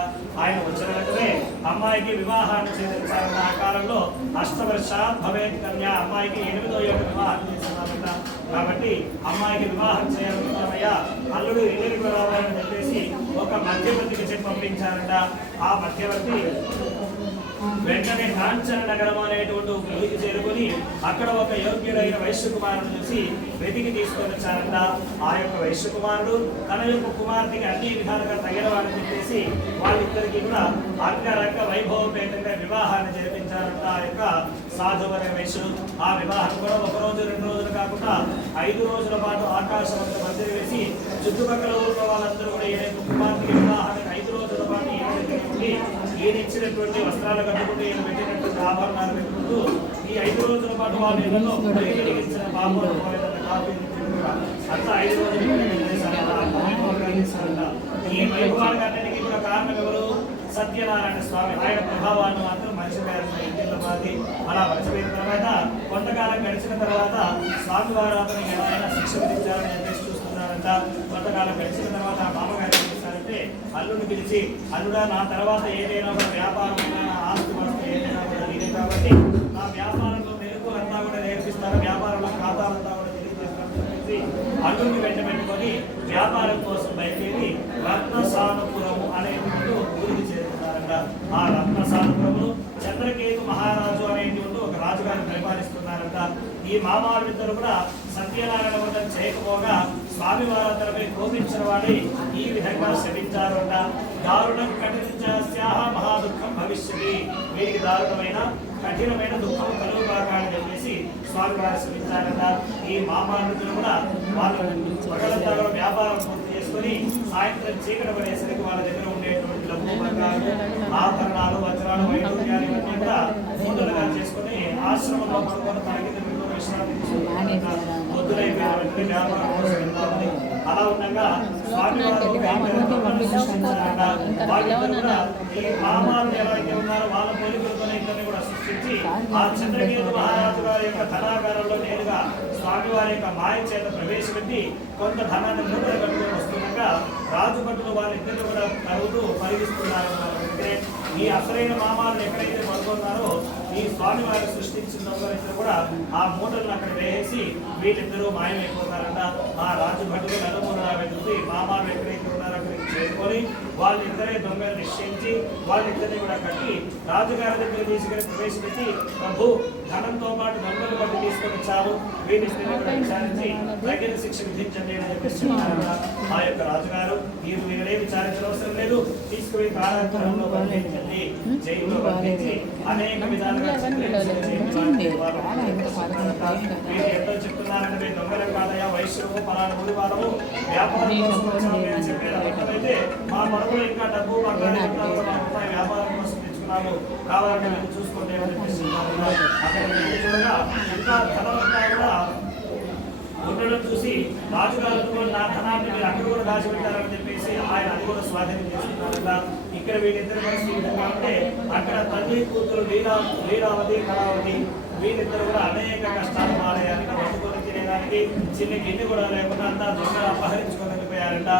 ఆయన వచ్చిన వెంటనే అమ్మాయికి వివాహాన్ని చేయించారంట. ఆ కాలంలో అష్టవర్షాత్ భవేత్ కన్యా, అమ్మాయికి 8వ ఏట వివాహం చేస్తున్నారంట. కాబట్టి అమ్మాయికి వివాహం చేయాలనుకున్నామయ్యా, అల్లుడు ఇల్లుడికి రావాలని చెప్పేసి ఒక మధ్యవర్తికి చెప్పి పంపించారంట. ఆ మధ్యవర్తి వెంటనే కాంచన నగరం అనేటువంటి ఒక ఊరికి చేరుకొని అక్కడ ఒక యోగ్యుడైన వైశ్య కుమారుడు చూసి వెతికి తీసుకొని వచ్చారంట. ఆ యొక్క వైశ్య కుమారుడు తన యొక్క కుమార్తెకి అన్ని విధాలుగా తగిన వాడిని చెప్పేసి వాళ్ళిద్దరికి కూడా అంగరంగ వైభవపేతంగా వివాహాన్ని జరిపించారంట. ఆ యొక్క సాధువైన వైశ్యుడు ఆ వివాహం కూడా 1 రోజు 2 రోజులు కాకుండా 5 రోజుల పాటు ఆకాశం అంతా మందిరి వేసి చుట్టుపక్కల ఊళ్ళో వాళ్ళందరూ కూడా ఈయన కుమార్తెకి వివాహానికి 5 రోజుల పాటు ఈయన ఇచ్చినటువంటి వస్త్రాలు కట్టుకుంటూ ఈయన పెట్టినటువంటి ఆభరణాలు పెట్టుకుంటూ ఈ 5 రోజుల పాటు వాళ్ళు ఇళ్లలో వెలిగించిన బాబు అంతా 5 రోజులు ఈ వైభవానికి కూడా కారణం ఎవరు? సత్యనారాయణ స్వామి. ఆయన ప్రభావాన్ని మాత్రం మర్చిపోయారు. అలా మర్చిపోయిన తర్వాత కొంతకాలం గడిచిన తర్వాత స్వామివారు అతనికి ఏమైనా శిక్ష విధించారని చెప్పేసి చూస్తున్నారంట. కొంతకాలం గడిచిన తర్వాత మామగారు ఏం చేశారంటే అల్లుడిని పిలిచి, అల్లుడా నా తర్వాత ఏదైనా ఒక వ్యాపారమైన ఆస్తి వస్తే ఏదైనా కూడా నేనే కాబట్టి నా వ్యాపారంలో మెరుగులంతా కూడా నేర్పిస్తారు, వ్యాపారంలో ఖాతాలంతా కూడా తెలియజేస్తారని చెప్పేసి అల్లుడిని వెంట పెట్టుకొని వ్యాపారం కోసం బయలుదేరి రత్నసానుపురము అనేటువంటి ఊరికి చేరుతున్నారంట. ఆ రత్నసానుపురము చంద్రకేతు మహారాజు అనేటువంటి ఒక రాజుగారిని పరిపాలిస్తున్నారంట. ఈ మామాళ్ళిద్దరు కూడా సత్యనారాయణ వ్రతం చేయకపోగా స్వామివారి అందరిపై కోపించిన వాడి ఈ విధంగా శపించారు అంట. దారుణం కఠిన మహాదుఃఖం భవిష్యతి, వీరికి దారుణమైన కఠినమైన దుఃఖం కలుగుగాక అని చెప్పేసి స్వామివారు శపించారంట. ఈ మామాళ్ళిద్దరు కూడా వాళ్ళు పగలంతా వ్యాపారం పూర్తి చేసుకుని సాయంత్రం చీకటి పడేసరికి వాళ్ళ దగ్గర ఉండేటువంటి డబ్బు బంగారు ఆభరణాలు వజ్రాలు వైడూర్యాలు ఇవన్నీ కూడా మూటలుగా చేసుకుని ఆశ్రమంలో పడుకొని తనకి విశ్రాంతి పొద్దులైపోయిన వ్యాపారం కోసం వెళ్తామని అలా ఉండగా స్వామివారు ఈ మామాలు ఎవరైతే ఉన్నారో వాళ్ళ పోలికలతోనే ఇద్దరిని కూడా సృష్టించి ఆ చంద్రకేతు మహారాజు గారి యొక్క ధనాగారంలో నేరుగా స్వామివారి యొక్క మాయ చేత ప్రవేశపెట్టి కొంత ధనాన్ని మూటలు కట్టుకొని వస్తుండగా రాజుభటులు వాళ్ళిద్దరిని కూడా కలుగుతూ పరిగిస్తున్నారు. ఈ అసలైన మామాలను ఎక్కడైతే పడుతున్నారో ఈ స్వామివారి సృష్టించిన ఒకరిద్దరు కూడా ఆ మూటలను అక్కడ వేసి వీళ్ళిద్దరూ మాయమైపోతారంట. ఆ రాజుభటులు నలుమూలలా వెతుకుతూ ఈ మామాలు ఎక్కడైతే ఉన్నారో అక్కడికి చేరుకొని పెట్టుకొని వాళ్ళిద్దరే దొంగలు నిశ్చయించి వాళ్ళిద్దరిని కూడా కట్టి రాజుగారి దగ్గర తీసుకెళ్లి ప్రవేశపెట్టి ప్రభు ధనంతో పాటు దొంగలు బట్టి తీసుకొని వచ్చారు, వీరిని కూడా విచారించి తగిన శిక్ష విధించండి అని చెప్పేసి ఆ యొక్క రాజుగారు వీరినే విచారించవసరం లేదు, తీసుకుని కారాగృహంలో బంధించండి, జైల్లో బంధించి అనేక విధాలుగా మీరు ఎంతో చెప్తున్నారంటే దొంగలు కాదయా, వైశ్యము పలానా ఊరి వాళ్ళము వ్యాపారం చెప్పేదైతే మా మనలో ఇంకా డబ్బు వ్యాపారం కోసం తెచ్చుకున్నాము, కావాలంటే మీరు చూసుకోండి అని చెప్పేసి అక్కడ చూడగా ఇంకా ధనవంతా కూడా ఉండడం చూసి రాజుగారు నా ధనాన్ని మీరు అక్కడ కూడా దాచిపెట్టారని చెప్పేసి ఆయన అది కూడా స్వాధీనం చేసుకున్నారట. ఇక్కడ వీళ్ళిద్దరు పరిస్థితి ఈ విధంగా ఉంటే అక్కడ తల్లి కూతురు లీలావతి కళావతి వీళ్ళిద్దరు కూడా అనేక కష్టాలు మారేయాలని వండుకొని తినేదానికి చిన్న గిన్నె కూడా లేకుండా అంతా దొంగలు అపహరించుకొని వెళ్ళిపోయారంట.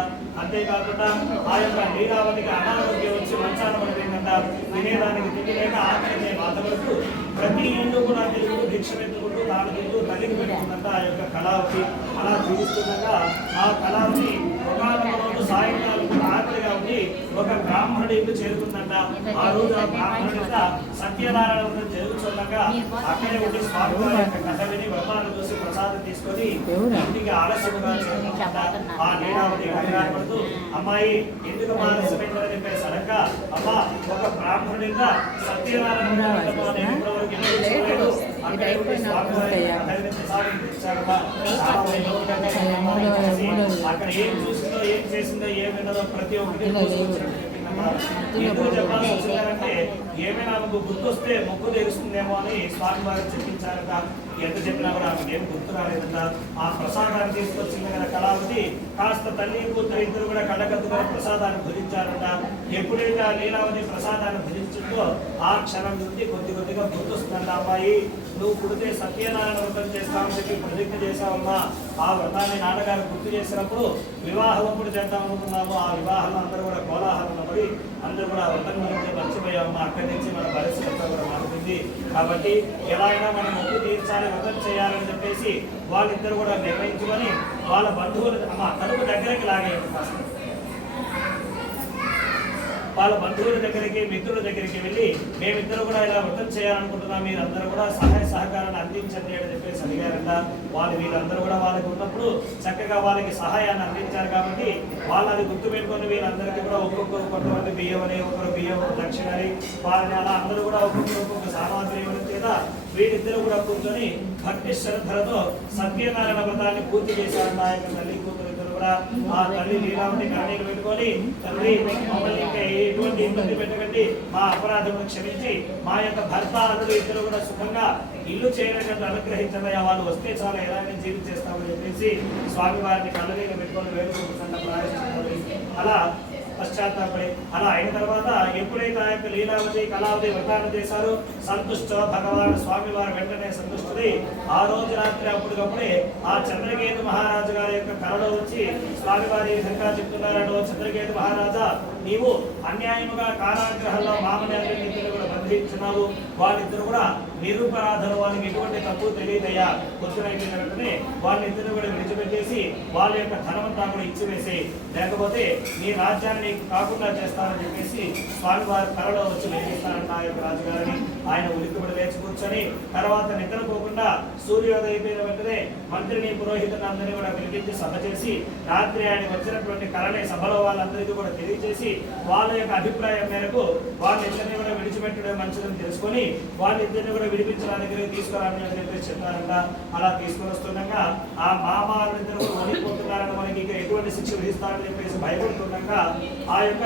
అంతేకాకుండా ఆ యొక్క లీలావతికి అనారోగ్యం వచ్చి మంచాన పడిపోయిందంట. తినేదానికి తిండి లేక ఆకలి బాధపడుతూ ప్రతి ఇల్లు కూడా తిరుగుతూ భిక్ష ఎత్తుకుంటూ తాను తింటూ తల్లికి పెట్టుకుందంట ఆ యొక్క కళావతి. అలా జీవిస్తుండగా ఆ కళావతి ఒకనొక సాయంకాలం ఆకలిగా ఉండి ఒక బ్రాహ్మణుడి ఇల్లు చేరుకుందంట. ఆ రోజు ఆ బ్రాహ్మణుడి సత్యనారాయణ జరుగుతుండగా అక్కడే ఉండి స్వామి వారి యొక్క కథ విని వ్రతాలు చూసి ప్రసాదం తీసుకొని ఇంటికి ఆలస్యంగా చేరుకుందంట. ఆ లీలావతి కంగారుపడుతూ అమ్మాయి ఎందుకు ఆలస్యమైందని చెప్పేసి అనగా అమ్మ ఒక బ్రాహ్మణుడిగా సత్యనారాయణ అక్కడ ఏం చూసిందో ఏం చేసిందో ఏం విన్నదో ప్రతి ఒక్కటి ఎందుకు చెప్పాల్సి వచ్చిందంటే ఏమైనా ఆమెకు గుర్తొస్తే మొక్కు తెరుస్తుందేమో అని స్వామి వారు చెప్పించారట. ఎంత చెప్పినా కూడా ఆమెకు ఏం గుర్తు రాలేదట. ఆ ప్రసాదాన్ని తీసుకొచ్చింది కదా కళావతి, కాస్త తల్లి కూతురు ఇద్దరు కూడా కళ్ళకద్దుకొని ప్రసాదాన్ని భుజించారట. ఎప్పుడైతే ఆ లీలావతి ప్రసాదాన్ని భుజించిందో ఆ క్షణం నుండి కొద్దిగా గుర్తొస్తుందంట. అమ్మాయి నువ్వు పుడితే సత్యనారాయణ వ్రతం చేస్తామని చెప్పి ప్రతిజ్ఞ చేశావమ్మా, ఆ వ్రతాన్ని నాన్నగారు గుర్తు చేసినప్పుడు వివాహం అప్పుడు చేద్దాం అనుకున్నాము, ఆ వివాహంలో అందరూ కూడా కోలాహలం పడి అందరూ కూడా వ్రతం గురించి మర్చిపోయామమ్మా, అక్కడి నుంచి మన పరిస్థితి అంతా కూడా మారుతుంది. కాబట్టి ఎలా అయినా మనం మొక్కు తీర్చాలి, వ్రతం చేయాలని చెప్పేసి వాళ్ళిద్దరు కూడా నిర్ణయించుకొని వాళ్ళ బంధువులు కడుపు దగ్గరికి లాగేయండి. కాస్త వాళ్ళ బంధువుల దగ్గరికి మిత్రుల దగ్గరికి వెళ్ళి మేమిద్దరు కూడా ఇలా వ్రతం చేయాలనుకుంటున్నాం, మీరందరూ కూడా సహాయ సహకారాన్ని అందించండి అని చెప్పేసి అడిగారంట. వీళ్ళందరూ కూడా వాళ్ళకి ఉన్నప్పుడు చక్కగా వాళ్ళకి సహాయాన్ని అందించారు కాబట్టి వాళ్ళు అది గుర్తుపెట్టుకొని వీళ్ళందరికీ కూడా ఒక్కొక్కరు కొంతమంది బియ్యం అని, ఒకరు బియ్యం దక్షిణ అని, వారిని అలా అందరూ కూడా ఒక్కొక్క సామాగ్రి ఇవ్వడం చేత వీళ్ళిద్దరూ కూడా కూర్చొని భక్తి శ్రద్ధలతో సత్యనారాయణ వ్రతాన్ని పూర్తి చేశారు. నా యొక్క తల్లి కూతురు ఇద్దరు కూడా ఆ తల్లి లీలావతి కన్నీళ్ళు పెట్టుకొని తల్లి మమ్మల్ని ఇంకా ఎటువంటి ఇబ్బంది పెట్టకండి, మా అపరాధమును క్షమించి మా యొక్క భర్త అల్లుడు ఇద్దరు కూడా సుఖంగా ఇల్లు చేయడానికి అనుగ్రహించదయ్యా, వాళ్ళు వస్తే చాలా ఎలాగైనా జీవించేస్తామని చెప్పేసి స్వామి వారిని కళ్ళనీళ్ళు పెట్టుకొని వేడుకుంటున్న ప్రారంభించాలి. అలా పశ్చాత్తాపడి అలా అయిన తర్వాత ఎప్పుడైతే ఆ యొక్క లీలావతి కళావతి వ్రతాన్ని చేశారో సంతుష్ట భగవాన్ స్వామి వారు వెంటనే సంతుష్టుడి ఆ రోజు రాత్రి అప్పటికప్పుడే ఆ చంద్రకేతు మహారాజు గారి యొక్క కళలో వచ్చి స్వామి వారి విధంగా చెప్తున్నారో, చంద్రకేతు మహారాజా నీవు అన్యాయముగా కారాగృహంలో మామని కూడా బంధించున్నావు, వాళ్ళిద్దరు కూడా నిరూపరాధులు, వాళ్ళకి ఎటువంటి తప్పు తెలియదయ్యా, పొద్దునైపోయిన వెంటనే వాళ్ళిద్దరు కూడా విడిచిపెట్టేసి వాళ్ళ యొక్క ధనమంతా కూడా ఇచ్చివేసి లేకపోతే నీ రాజ్యాన్ని నీకు కాకుండా చేస్తానని చెప్పేసి స్వామివారి కళలో వచ్చి వెలిగిస్తానంట ఆ యొక్క రాజుగారిని. ఆయన ఉలిక్కిపడి లేచి కూర్చొని తర్వాత నిద్రపోకుండా సూర్యోదయం అయిపోయిన వెంటనే మంత్రిని పురోహితుని అందరినీ కూడా పిలిపించి సభ చేసి రాత్రి ఆయన వచ్చినటువంటి కళని సభలో వాళ్ళందరికీ కూడా తెలియజేసి వాళ్ళ యొక్క అభిప్రాయం మేరకు వాళ్ళిద్దరిని కూడా విడిచిపెట్టడం మంచిదని తెలుసుకొని వాళ్ళిద్దరిని కూడా విడిపించడానికి తీసుకురాని అని చెప్పేసి చెప్పారంట. అలా తీసుకొని వస్తుండగా ఆ మామాలిద్దరు కూడా వణిపోతున్నారని, మనకి ఇక ఎటువంటి శిక్ష విధిస్తారని చెప్పేసి భయపడుతుండగా ఆ యొక్క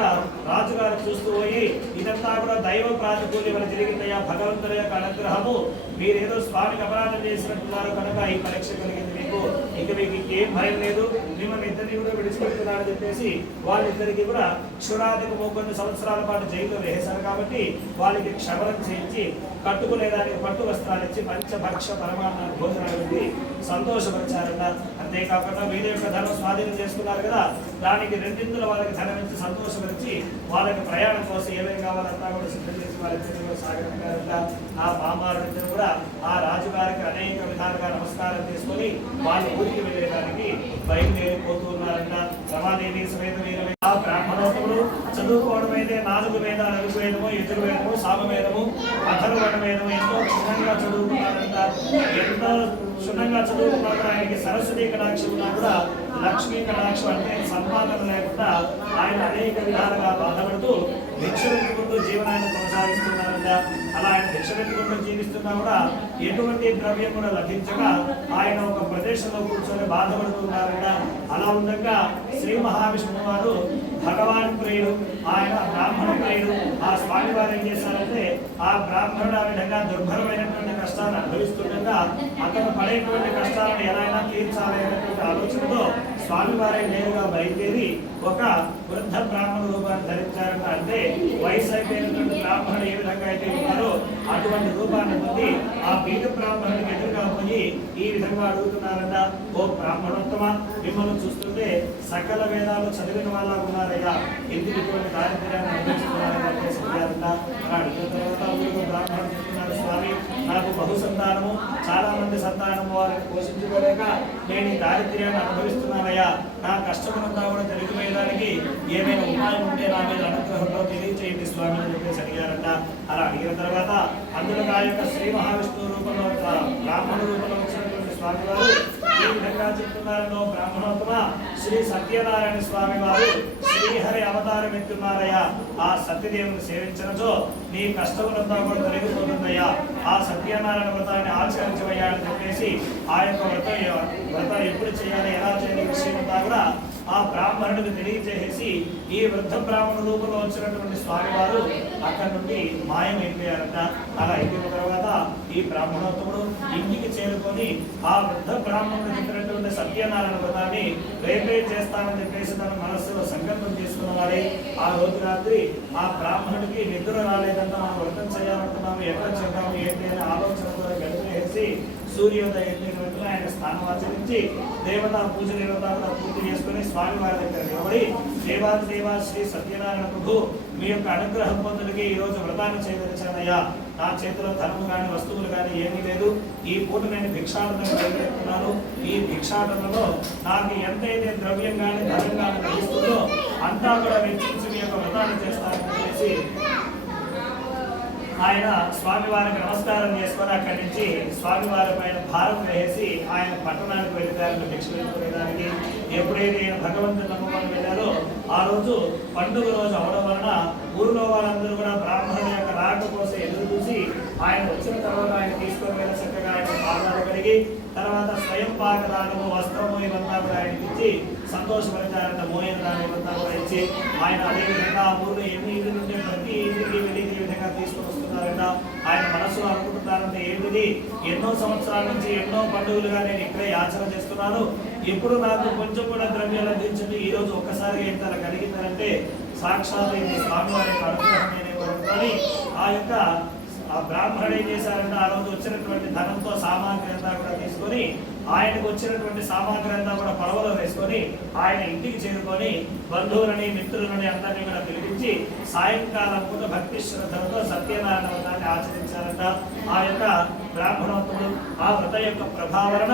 రాజుగారు చూస్తూ పోయి ఇదంతా కూడా దైవ ప్రాతికూల్యం అని జరిగిందయ్యా, భగవంతుడి యొక్క అనుగ్రహము, మీరేదో స్వామికి అపరాధం చేసినట్టున్నారు కనుక ఈ పరీక్ష కలిగింది మీకు, ఇక మీకు ఏం భయం లేదు, మిమ్మల్ని ఇద్దరిని కూడా విడిచిపెడుతున్నారని చెప్పేసి వాళ్ళిద్దరికి కూడా క్షురాధిక కొన్ని సంవత్సరాల పాటు జైల్లో వేశారు కాబట్టి వాళ్ళకి క్షమరం చేయించి కట్టుకునేదానికి పట్టు వస్త్రాలు ఇచ్చి పంచభక్ష పరమాన్న భోజనాలు సంతోషపరిచారన్న. అంతేకాకుండా వీరి యొక్క ధనం స్వాధీనం చేసుకున్నారు కదా, దానికి రెండింతలు వాళ్ళకి ధనం ఇచ్చి సంతోషపరిచి వాళ్ళకి ప్రయాణం కోసం ఏమేమి కావాలంతా కూడా సిద్ధం చేసి వాళ్ళిద్దరిని సాగరంగారంట. ఆ మామారిద్దరు కూడా ఆ రాజుగారికి అనేక విధాలుగా నమస్కారం చేసుకొని వాళ్ళ ఊరికి వెళ్ళేదానికి బయలుదేరిపోతూ ఉన్నారంట. రమాదేవి సమేత వీరమే ఆ బ్రాహ్మణ బ్రాహ్మణోత్తముడు చదువుకోవడం అయితే 4 వేదాలు, ఋగ్వేదము, యజుర్వేదము, సామవేదము, అథర్వణ వేదము ఎంతో క్షుణ్ణంగా చదువుకున్నారంట. ఎంతో క్షుణ్ణంగా చదువుకున్నారు. ఆయనకి సరస్వతి కటాక్షం ఉన్నా కూడా లక్ష్మీ కటాక్షం అంటే సంపాదన లేకుండా ఆయన అనేక విధాలుగా బాధపడుతూ భిక్ష పెట్టుకుంటూ జీవనాన్ని కొనసాగిస్తున్నారంట. అలా ఆయన భిక్ష పెట్టుకుంటూ జీవిస్తున్నా కూడా ఎటువంటి ద్రవ్యం కూడా లభించక ఆయన ఒక ప్రదేశంలో కూర్చొని బాధపడుతున్నారంట. అలా ఉండగా శ్రీ మహావిష్ణువు వారు భగవాన్ ప్రియుడు, ఆయన బ్రాహ్మణ ప్రియుడు. ఆ స్వామి వారు ఏం చేశారంటే ఆ బ్రాహ్మణుడు ఆ విధంగా దుర్భరమైనటువంటి కష్టాలను అనుభవిస్తుండగా అతను పడేటువంటి కష్టాలను ఎలా అయినా తీర్చాలి అనేటువంటి ఆలోచనతో స్వామి వారే నేరుగా బయలుదేరి ఒక వృద్ధ బ్రాహ్మణ రూపాన్ని ధరించారంట. అంటే వయసు అయిపోయినటువంటి బ్రాహ్మణుడు ఏ విధంగా అయితే ఉన్నారో అటువంటి రూపాన్ని పొంది ఆ పీఠ బ్రాహ్మణుడికి ఎదురుగా పోయి ఈ విధంగా అడుగుతున్నారంట, ఓ బ్రాహ్మణోత్తమ, మిమ్మల్ని చూస్తుంటే సకల వేదాలు చదివిన వాళ్ళ ఉన్నారయ్యా, ఎందుకు ఇటువంటి దారిద్ర్యాన్ని అనుభవిస్తున్నారని చెప్పేసి అడిగారంట. అడిగిన తర్వాత ఊరిలో బ్రాహ్మణుడు చెప్తున్నాడు, స్వామి నాకు బహు సంతానము, చాలా మంది సంతానము, వారిని పోషించుకోలేక నేను ఈ దారిద్ర్యాన్ని అనుభవిస్తున్నానయ్యా, నా కష్టమునంతా కూడా తెలియవేయడానికి ఏమైనా ఉపాయం ఉంటే నా మీద అనుగ్రహంలో తెలియచేయండి స్వామి అని చెప్పేసి అడిగారంట. అలా అడిగిన తర్వాత అందులో ఆ యొక్క శ్రీ మహావిష్ణువు రూపంలో బ్రాహ్మణ రూపంలో వచ్చినటువంటి స్వామి వారు ఈ విధంగా చెప్తున్నారో, బ్రాహ్మణోత్తమ, శ్రీ సత్యనారాయణ స్వామి వారు శ్రీహరి అవతారం ఎత్తున్నారయ్యా, ఆ సత్యదేవుని సేవించడంతో నీ కష్టములంతా కూడా తొలగిపోతుందయ్యా, ఆ సత్యనారాయణ వ్రతాన్ని ఆచరించవయ్యా అని చెప్పేసి ఆ యొక్క వ్రతం ఎప్పుడు చేయాలి, ఎలా చేయాలి విషయం అంతా కూడా ఆ బ్రాహ్మణుడికి తెలియజేసి ఈ వృద్ధ బ్రాహ్మణ రూపంలో వచ్చినటువంటి స్వామి వారు అక్కడి నుండి మాయమైపోయారంట. అలా అయిపోయిన తర్వాత ఈ బ్రాహ్మణోత్తముడు ఇంటికి చేరుకొని ఆ వృద్ధ బ్రాహ్మణుడు చెప్పినటువంటి సత్యనారాయణ వ్రతాన్ని రేపే చేస్తానని చెప్పేసి తన మనస్సులో సంకల్పం చేసుకున్నవాడే ఆ రోజు రాత్రి ఆ బ్రాహ్మణుడికి నిద్ర రాలేదంట. మనం వ్రతం చేయాలనుకున్నాము, ఎక్కడ చేద్దాము ఏంటి అనే ఆలోచనతో గడిపేసి సూర్యోదయం వెంటనే ఆయన స్నానం ఆచరించి దేవతా పూజ దేవతా పూర్తి చేసుకుని స్వామి వారి దగ్గర నిలబడి, దేవా శ్రీ సత్యనారాయణ ప్రభు, మీ యొక్క అనుగ్రహం పొందుడికి ఈ రోజు వ్రతాన్ని చేయదలిచానయ్యా, నా చేతిలో ధనము కానీ వస్తువులు కానీ ఏమీ లేదు, ఈ పూట నేను భిక్షాటనకు బయలుదేరుతున్నాను, ఈ భిక్షాటనలో నాకు ఎంతైతే ద్రవ్యం కానీ ధనం కానీ లభిస్తుందో అంతా కూడా వెచ్చించి మీ యొక్క వ్రతాన్ని చేస్తానని చెప్పేసి ఆయన స్వామివారికి నమస్కారం చేసుకొని అక్కడి నుంచి స్వామివారి పైన భారం వేసి ఆయన పట్టణానికి వెళ్ళిపోయారు భిక్ష పెట్టుకునేదానికి. ఎప్పుడైతే భగవంతుని నమ్మకం వెళ్ళారో ఆ రోజు పండుగ రోజు అవడం వలన ఊరిలో వాళ్ళందరూ కూడా బ్రాహ్మణుని యొక్క రాక కోసం ఎదురు చూసి ఆయన వచ్చిన తర్వాత ఆయన తీసుకొని వెళ్ళి చక్కగా ఆయన పాదాలు కడిగి తర్వాత స్వయం పాకదానము, వస్త్రము ఇవంతా కూడా ఆయనకి ఇచ్చి సంతోషపరిచారంట. మోయిన దాని ఇవంతా కూడా ఇచ్చి ఆయన అదేవిధంగా ఆ ఊరిలో ఎన్ని ఇంటి నుండి ప్రతి ఇంటికి వెళ్ళి ఈ విధంగా తీసుకొని వస్తున్నారంట. ఆయన మనసులో అనుకుంటున్నారంటే ఏంటిది, ఎన్నో సంవత్సరాల నుంచి ఎన్నో పండుగలుగా నేను ఇక్కడే యాచన చేస్తున్నాను, ఎప్పుడు నాకు కొంచెం కూడా ద్రవ్యం లభించింది, ఈ రోజు ఒక్కసారి ఎంత కలిగిందంటే సాక్షాత్ స్వామి వారి యొక్క అనుగ్రహం ఆ యొక్క ఆ బ్రాహ్మణుడు ఏం చేశారంటే ఆ రోజు వచ్చినటువంటి ధనంతో సామాగ్రి అంతా కూడా తీసుకొని ఆయనకు వచ్చినటువంటి సామాగ్రి అంతా కూడా పడవలో వేసుకొని ఆయన ఇంటికి చేరుకొని బంధువులని మిత్రులని అందరినీ కూడా పిలిపించి సాయంకాలం పూట భక్తి శ్రద్ధలతో సత్యనారాయణ వ్రతాన్ని ఆచరించారంట. ఆ యొక్క బ్రాహ్మణోత్తముడు ఆ వ్రత యొక్క ప్రభావరణ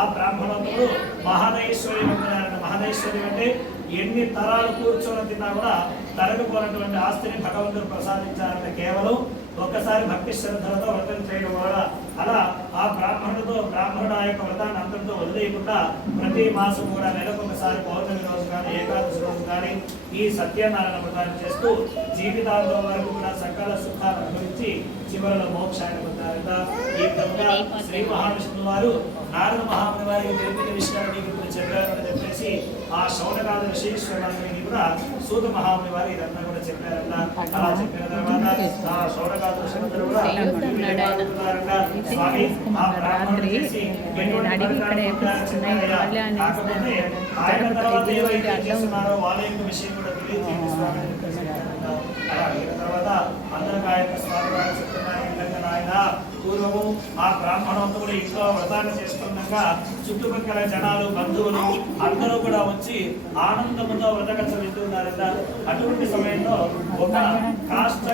ఆ బ్రాహ్మణోత్తముడు మహదేశ్వరి వందనారంట. మహదేశ్వరి అంటే ఎన్ని తరాలు కూర్చొని తిన్నా కూడా తరగపోయినటువంటి ఆస్తిని భగవంతుడు ప్రసాదించారంటే కేవలం ఒక్కసారి భక్తి శ్రద్ధలతో వ్రతం చేయడం వల్ల. అలా ఆ బ్రాహ్మణుడు ఆ యొక్క వ్రతాన్ని అంతటితో వదిలేయకుండా ప్రతి మాసం కూడా నెలకొకసారి పౌర్ణమి రోజు కానీ ఏకాదశి రోజు కానీ ఈ సత్యనారాయణ వ్రతాన్ని చేస్తూ జీవితాంతం వరకు కూడా సకల సుఖాలు అనుభవించి చివరిలో మోక్షాన్ని పొందారంట. ఈ విధంగా శ్రీ మహావిష్ణువు వారు నారద మహాముని వారికి తెలిపిన విషయాన్ని ఇప్పుడు చెప్పారని చెప్పేసి ఆ శౌనకాద విశేషణాన్ని కూడా సూత మహాముని వారు ఇదంతా కూడా చెప్పారంట. అలా చెప్పిన తర్వాత ఆ శౌనకాద విషయంలో కూడా స్వామి ఆ బ్రాహ్మణుడు చేసి కాకపోతే ఆయన తర్వాత ఏవైతే చేస్తున్నారో వాళ్ళ యొక్క విషయం కూడా తెలియజేయండి స్వామి అని చెప్పారంట. అలా అయిన తర్వాత అందరికీ ఆ యొక్క స్వామి వారు చెప్తున్నారు, ఆయన పూర్వము ఆ బ్రాహ్మణోత్తముడు ఇంట్లో వ్రతాన్ని చేస్తుండగా చుట్టుపక్కల జనాలు బంధువులు అందరూ కూడా వచ్చి ఆనందముతో వ్రతకథ వింటున్నారంట. అటువంటి సమయంలో ఒక కాష్ట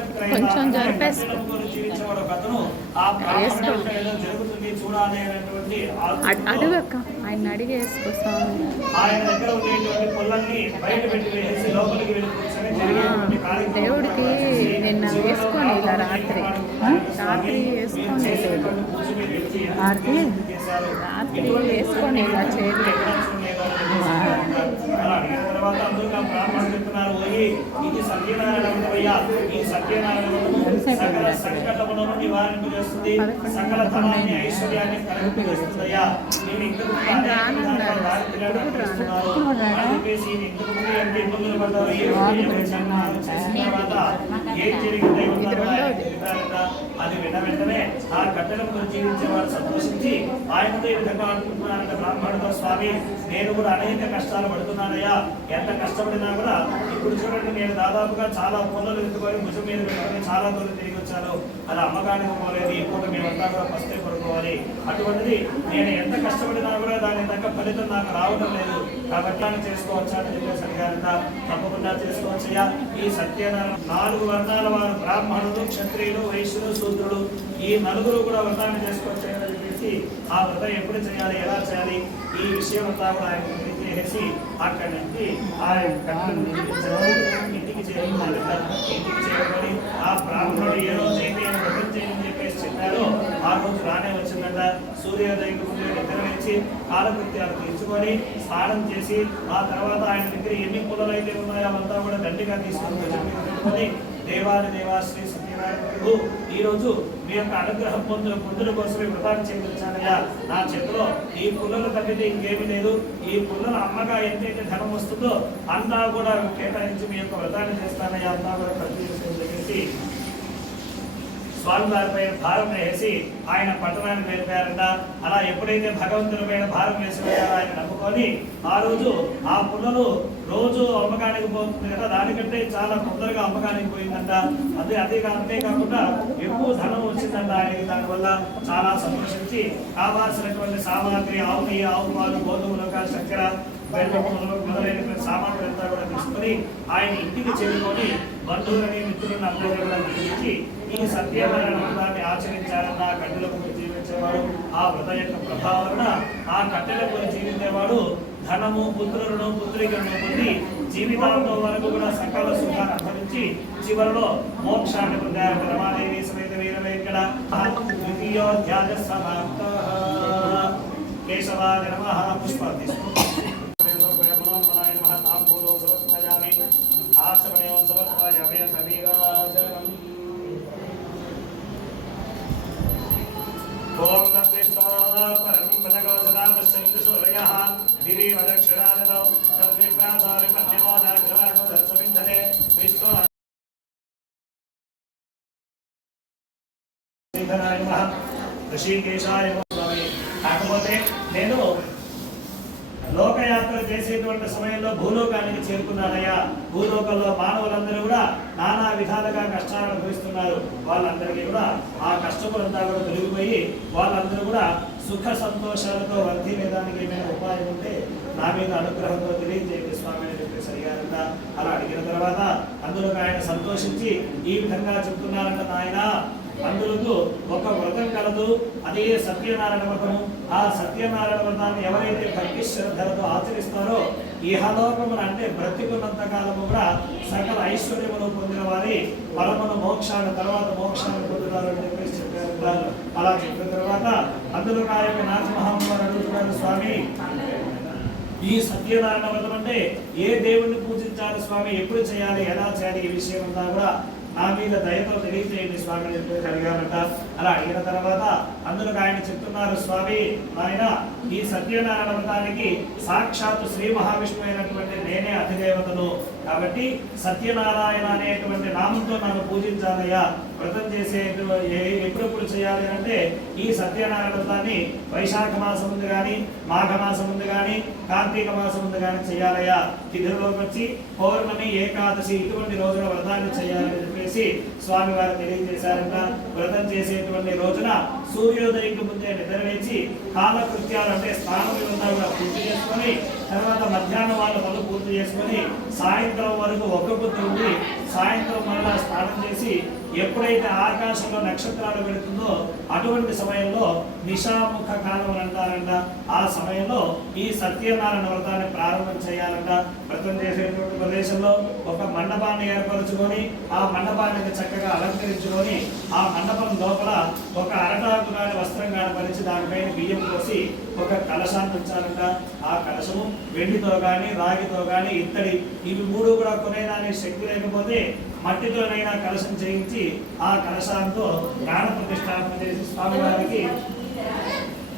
జీవించేవాడు ఒక అతను ఆ బ్రాహ్మణుడు ఏదో జరుగుతుంది చూడాలి అనేటువంటి ఆయన అడిగి వేసుకొస్తాము. ఆయన దగ్గర ఉండేటువంటి పొలాన్ని బయట పెట్టి వేసి లోపలికి వెళ్ళి కూర్చొని జరిగేటువంటి దేవుడికి నిన్న వేసుకొని ఇలా రాత్రి వేసుకొని రాత్రి వేసుకొని ఇలా చేయలేదు. తర్వాత అందరూ బ్రాహ్మణులు చెప్తున్నారు, ఇది సత్యనారాయణ, ఈ సత్యనారాయణ సకల సంకటములను నివారింపు చేస్తుంది, సకల ధనాన్ని ఐశ్వర్యాన్ని కలుగుతుందయ్యా. నేను ఇంతకు చెప్పేసి ఇంతకు ఎంత ఇబ్బందులు పడ్డారు, చేసిన తర్వాత ఏం జరిగింది అది వెంటనే ఆ కట్టెలకు జీవించేవాడు సంతోషించి ఆయనతో ఈ విధంగా అనుకుంటున్నానంటే బ్రాహ్మణుడు, స్వామి నేను కూడా అనేక కష్టాలు పడుతున్నానయ్యా, ఎంత కష్టపడినా కూడా ఇప్పుడు చూడండి నేను దాదాపుగా చాలా పొలాలు ఎత్తుకొని భుజం మీద పెట్టుకొని చాలా దూరం తిరిగి వచ్చాను, అది అమ్మకానికి పోలేదు, ఈ పూట మేమంతా కూడా ఫస్టే పడుకోవాలి, అటువంటిది నేను ఎంత కష్టపడినా కూడా దాని తగ్గ ఫలితం నాకు రావడం లేదు, కాబట్టి అని చేసుకోవచ్చా అని చెప్పేసి అడిగారంట. తప్పకుండా చేసుకోవచ్చయ్యా. ఈ సత్యనారాయణ 4 వర్ణాల వారు బ్రాహ్మణులు, క్షత్రియులు, వైశ్యులు, శూద్రులు ఈ నలుగురు కూడా వ్రతాన్ని చేసుకోవచ్చని చెప్పేసి ఆ వ్రతం ఎప్పుడు చేయాలి, ఎలా చేయాలి ఈ విషయం అంతా కూడా ఆయన తెలియజేసి అక్కడి నుంచి ఆయన ఇంటికి చేరుకొని ఆ బ్రాహ్మణుడు ఏ రోజైతే వ్రతం చేయని చెప్పేసి చెప్పారో ఆ రోజు రానే వచ్చిందంట. సూర్యోదయం ముందు నిద్ర లేచి కాలకృత్యాలు తీర్చుకొని స్నానం చేసి ఆ తర్వాత ఆయన దగ్గర ఎన్ని పొలాలు అయితే ఉన్నాయో అవంతా కూడా దండిగా తీసుకొని దేవాది దేవాశ్రీ సత్యనారాయణ ప్రభు ఈ రోజు మీ యొక్క అనుగ్రహం పొందుల కోసమే వ్రతాన్ని చేయించానయ్యా. నా చేతిలో ఈ పుల్లలు తప్పితే ఇంకేమీ లేదు, ఈ పుల్లల అమ్మగా ఎంతైతే ధనం వస్తుందో అంతా కూడా కేటాయించి మీ యొక్క వ్రతాన్ని చేస్తానయ్యా, అంతా కూడా ఖర్చు చేసి స్వామివారిపై భారం వేసి ఆయన పట్టణాన్ని వెళ్ళిపోయారంట. అలా ఎప్పుడైతే భగవంతునిపైన భారం వేసిపోయారో ఆయన నమ్ముకొని ఆ రోజు ఆ పుల్లలు రోజు అమ్మకానికి పోతుంది కదా, దానికంటే చాలా తొందరగా అమ్మకానికి పోయిందంట. అంతేకాకుండా ఎక్కువ ధనం వచ్చిందంట ఆయనకి. దానివల్ల చాలా సంతోషించి కావాల్సినటువంటి సామాగ్రి ఆవు నెయ్యి, ఆవు పాలు, గోధుమలు, చక్కెర, మొదలైన సామాన్లు అంతా కూడా తీసుకొని ఆయన ఇంటికి చేరుకొని బంధువులని మిత్రులను అందరూ కూడా పిలిచి ఈ సత్యనారాయణ వ్రతాన్ని ఆచరించారన్న కట్టెలకు జీవించేవాడు ఆ వ్రత యొక్క ప్రభావన ఆ కట్టెలకు జీవించేవాడు ధనము, పుత్రులను, పుత్రికలను పొంది జీవితాంతం వరకు కూడా సకల సుఖాన్ని అనుభవించి చివరిలో మోక్షాన్ని పొందారు. రమాదేవి సమేత వీర వెంకట ద్వితీయోధ్యాయ సమాప్తః. కేశవాయ నమః. పుష్పాది ఆచమయం సమర్పయామి సవిరాజనం. ఓం తత్విష్ఠా పరం పదగో సదా పశ్యంతి సూర్యః దివీవ దక్షిణాదౌ తద్విప్రాసారి పద్యమోదాగ్రవాగో దత్సమింధనే విష్ణు ఋషికేశాయ స్వామి. కాకపోతే నేను లోకయాత్ర చేసేటువంటి సమయంలో భూలోకానికి చేరుకున్నానయ్యా. భూలోకంలో మానవులందరూ కూడా నానా విధాలుగా కష్టాలు అనుభవిస్తున్నారు. వాళ్ళందరికీ కూడా ఆ కష్టములంతా కూడా తొలగిపోయి వాళ్ళందరూ కూడా సుఖ సంతోషాలతో వర్ధిల్లేదానికి ఏమైనా ఉపాయం ఉంటే నా మీద అనుగ్రహంతో తెలియజేయండి స్వామి అని చెప్పేసి అడిగారంట. అలా అడిగిన తర్వాత అందులో ఆయన సంతోషించి ఈ విధంగా చెప్తున్నారంట, నాయన అందులకు ఒక వ్రతం కలదు, అదే సత్యనారాయణ వ్రతము. ఆ సత్యనారాయణ వ్రతాన్ని ఎవరైతే భక్తి శ్రద్ధలతో ఆచరిస్తారో ఇహలోకమున అంటే బ్రతికున్నంత కాలము కూడా సకల ఐశ్వర్యమును పొందిన వారి పరమను మోక్షాన్ని తర్వాత మోక్షాన్ని పొందుతారు అని చెప్పేసి చెప్పారు. అలా చెప్పిన తర్వాత అందులో ఆ యొక్క నాథ మహాత్ముడు అడుగుతున్నారు, స్వామి ఈ సత్యనారాయణ వ్రతం అంటే ఏ దేవుణ్ణి పూజించాలి స్వామి, ఎప్పుడు చేయాలి, ఎలా చేయాలి, ఈ విషయం అంతా కూడా నా మీద దయతో తెలియజేయండి స్వామి అని చెప్పేసి అడిగారంట. అలా అడిగిన తర్వాత అందులో ఆయన చెప్తున్నారు, స్వామి ఆయన ఈ సత్యనారాయణ వ్రతానికి సాక్షాత్తు శ్రీ మహావిష్ణువు అయినటువంటి నేనే అధిదేవతను, కాబట్టి సత్యనారాయణ అనేటువంటి నామంతో నన్ను పూజించాలయ్యా. వ్రతం చేసే ఎప్పుడెప్పుడు చేయాలి అంటే ఈ సత్యనారాయణ వ్రతాన్ని వైశాఖ మాసం ముందు కానీ, మాఘ మాసం ముందు కానీ, కార్తీక మాసం ముందు కానీ చేయాలయ్యా. తిథిలోకి వచ్చి పౌర్ణమి, ఏకాదశి ఇటువంటి రోజుల వ్రతాన్ని చేయాలని చెప్పేసి చెప్పేసి స్వామి వారు తెలియజేశారంట. వ్రతం చేసేటువంటి రోజున సూర్యోదయంకి ముందే నిద్రలేచి కాలకృత్యాలు అంటే స్నానం కూడా పూర్తి చేసుకొని తర్వాత మధ్యాహ్నం వాళ్ళ పనులు పూర్తి చేసుకొని సాయంత్రం వరకు ఒక్క పొద్దు ఉండి సాయంత్రం మళ్ళా స్నానం చేసి ఎప్పుడైతే ఆకాశంలో నక్షత్రాలు పెడుతుందో అటువంటి సమయంలో నిశాముఖ కాలం అంటారంట. ఆ సమయంలో ఈ సత్యనారాయణ వ్రతాన్ని ప్రారంభం చేయాలంట. వ్రతం చేసేటువంటి ప్రదేశంలో ఒక మండపాన్ని ఏర్పరచుకొని ఆ మండపాన్ని చక్కగా అలంకరించుకొని ఆ మండపం లోపల ఒక అరటాకు గాని వస్త్రం గాని పరిచి దానిపైన బియ్యం పోసి ఒక కలశాన్ని ఉంచాలంట. ఆ కలశము వెండితో గాని రాగితో గాని ఇత్తడి ఇవి మూడు కూడా కొనేదానికి శక్తి లేకపోతే మట్టితోనైనా కలశం చేయించి ఆ కలశాంతో ప్రాణ ప్రతిష్టాపన చేసి స్వామివారికి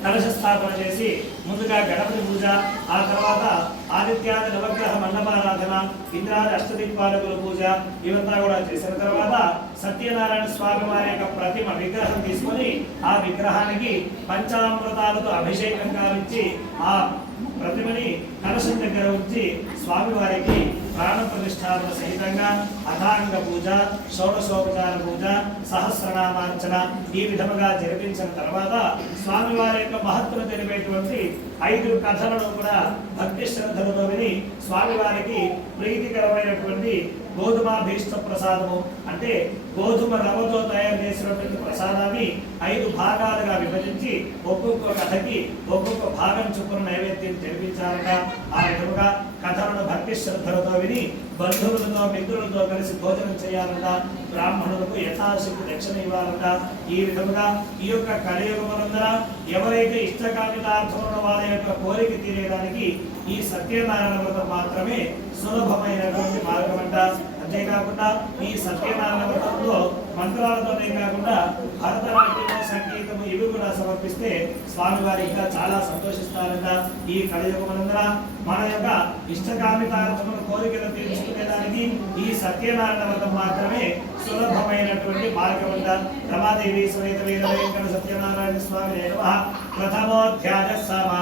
కలశ స్థాపన చేసి ముందుగా గణపతి పూజ, ఆ తర్వాత ఆదిత్యాది నవగ్రహ మండపారాధన, ఇంద్రాది అష్టదిక్పాలకుల పూజ ఇవంతా కూడా చేసిన తర్వాత సత్యనారాయణ స్వామి వారి యొక్క ప్రతిమ విగ్రహం తీసుకొని ఆ విగ్రహానికి పంచామృతాలతో అభిషేకం గావించి ఆ ప్రతిమని కలశం దగ్గర ఉంచి స్వామివారికి ప్రాణ ప్రతిష్టాపన సహితంగా అథాంగ పూజ, షోడశోపచార పూజ, సహస్రనామార్చన ఈ విధముగా జరిపించిన తర్వాత స్వామివారి యొక్క మహత్తును తెలిపేటువంటి 5 కథలను కూడా భక్తి శ్రద్ధలతో విని స్వామివారికి ప్రీతికరమైనటువంటి గోధుమాభీష్ట ప్రసాదము అంటే గోధుమ రవ్వతో తయారు చేసినటువంటి ప్రసాదాన్ని 5 భాగాలుగా విభజించి ఒక్కొక్క కథకి ఒక్కొక్క భాగం చొప్పున నైవేద్యం జరిపించాలట. ఆ విధముగా కథలను భక్తి శ్రద్ధలతో విని బంధువులతో మిత్రులతో కలిసి భోజనం చేయాలట. బ్రాహ్మణులకు యథాశక్తి దక్షిణ ఇవ్వాలట. ఈ విధముగా ఈ యొక్క కలియుగమునందర ఎవరైతే ఇష్టకామితార్థమున్న వాళ్ళ యొక్క కోరిక తీరేయడానికి ఈ సత్యనారాయణ వ్రతం మాత్రమే సులభమైనటువంటి మార్గం అంట. అంతేకాకుండా ఈ సత్యనారాయణ వ్రతంలో మంత్రాలతోనే కాకుండా భరతనాట్యము, సంగీతము ఇవి కూడా సమర్పిస్తే స్వామివారి ఇంకా చాలా సంతోషిస్తారంట. ఈ కలియుగమునందర మన యొక్క ఇష్టకామితార్థముల కోరికలు తీర్చుకునేదానికి ఈ సత్యనారాయణ వ్రతం మాత్రమే సులభమైనటువంటి మార్గం అంట. రమాదేవి సమేత వీర వెంకట సత్యనారాయణ స్వామి నమః. ప్రథమోధ్యాయ సమా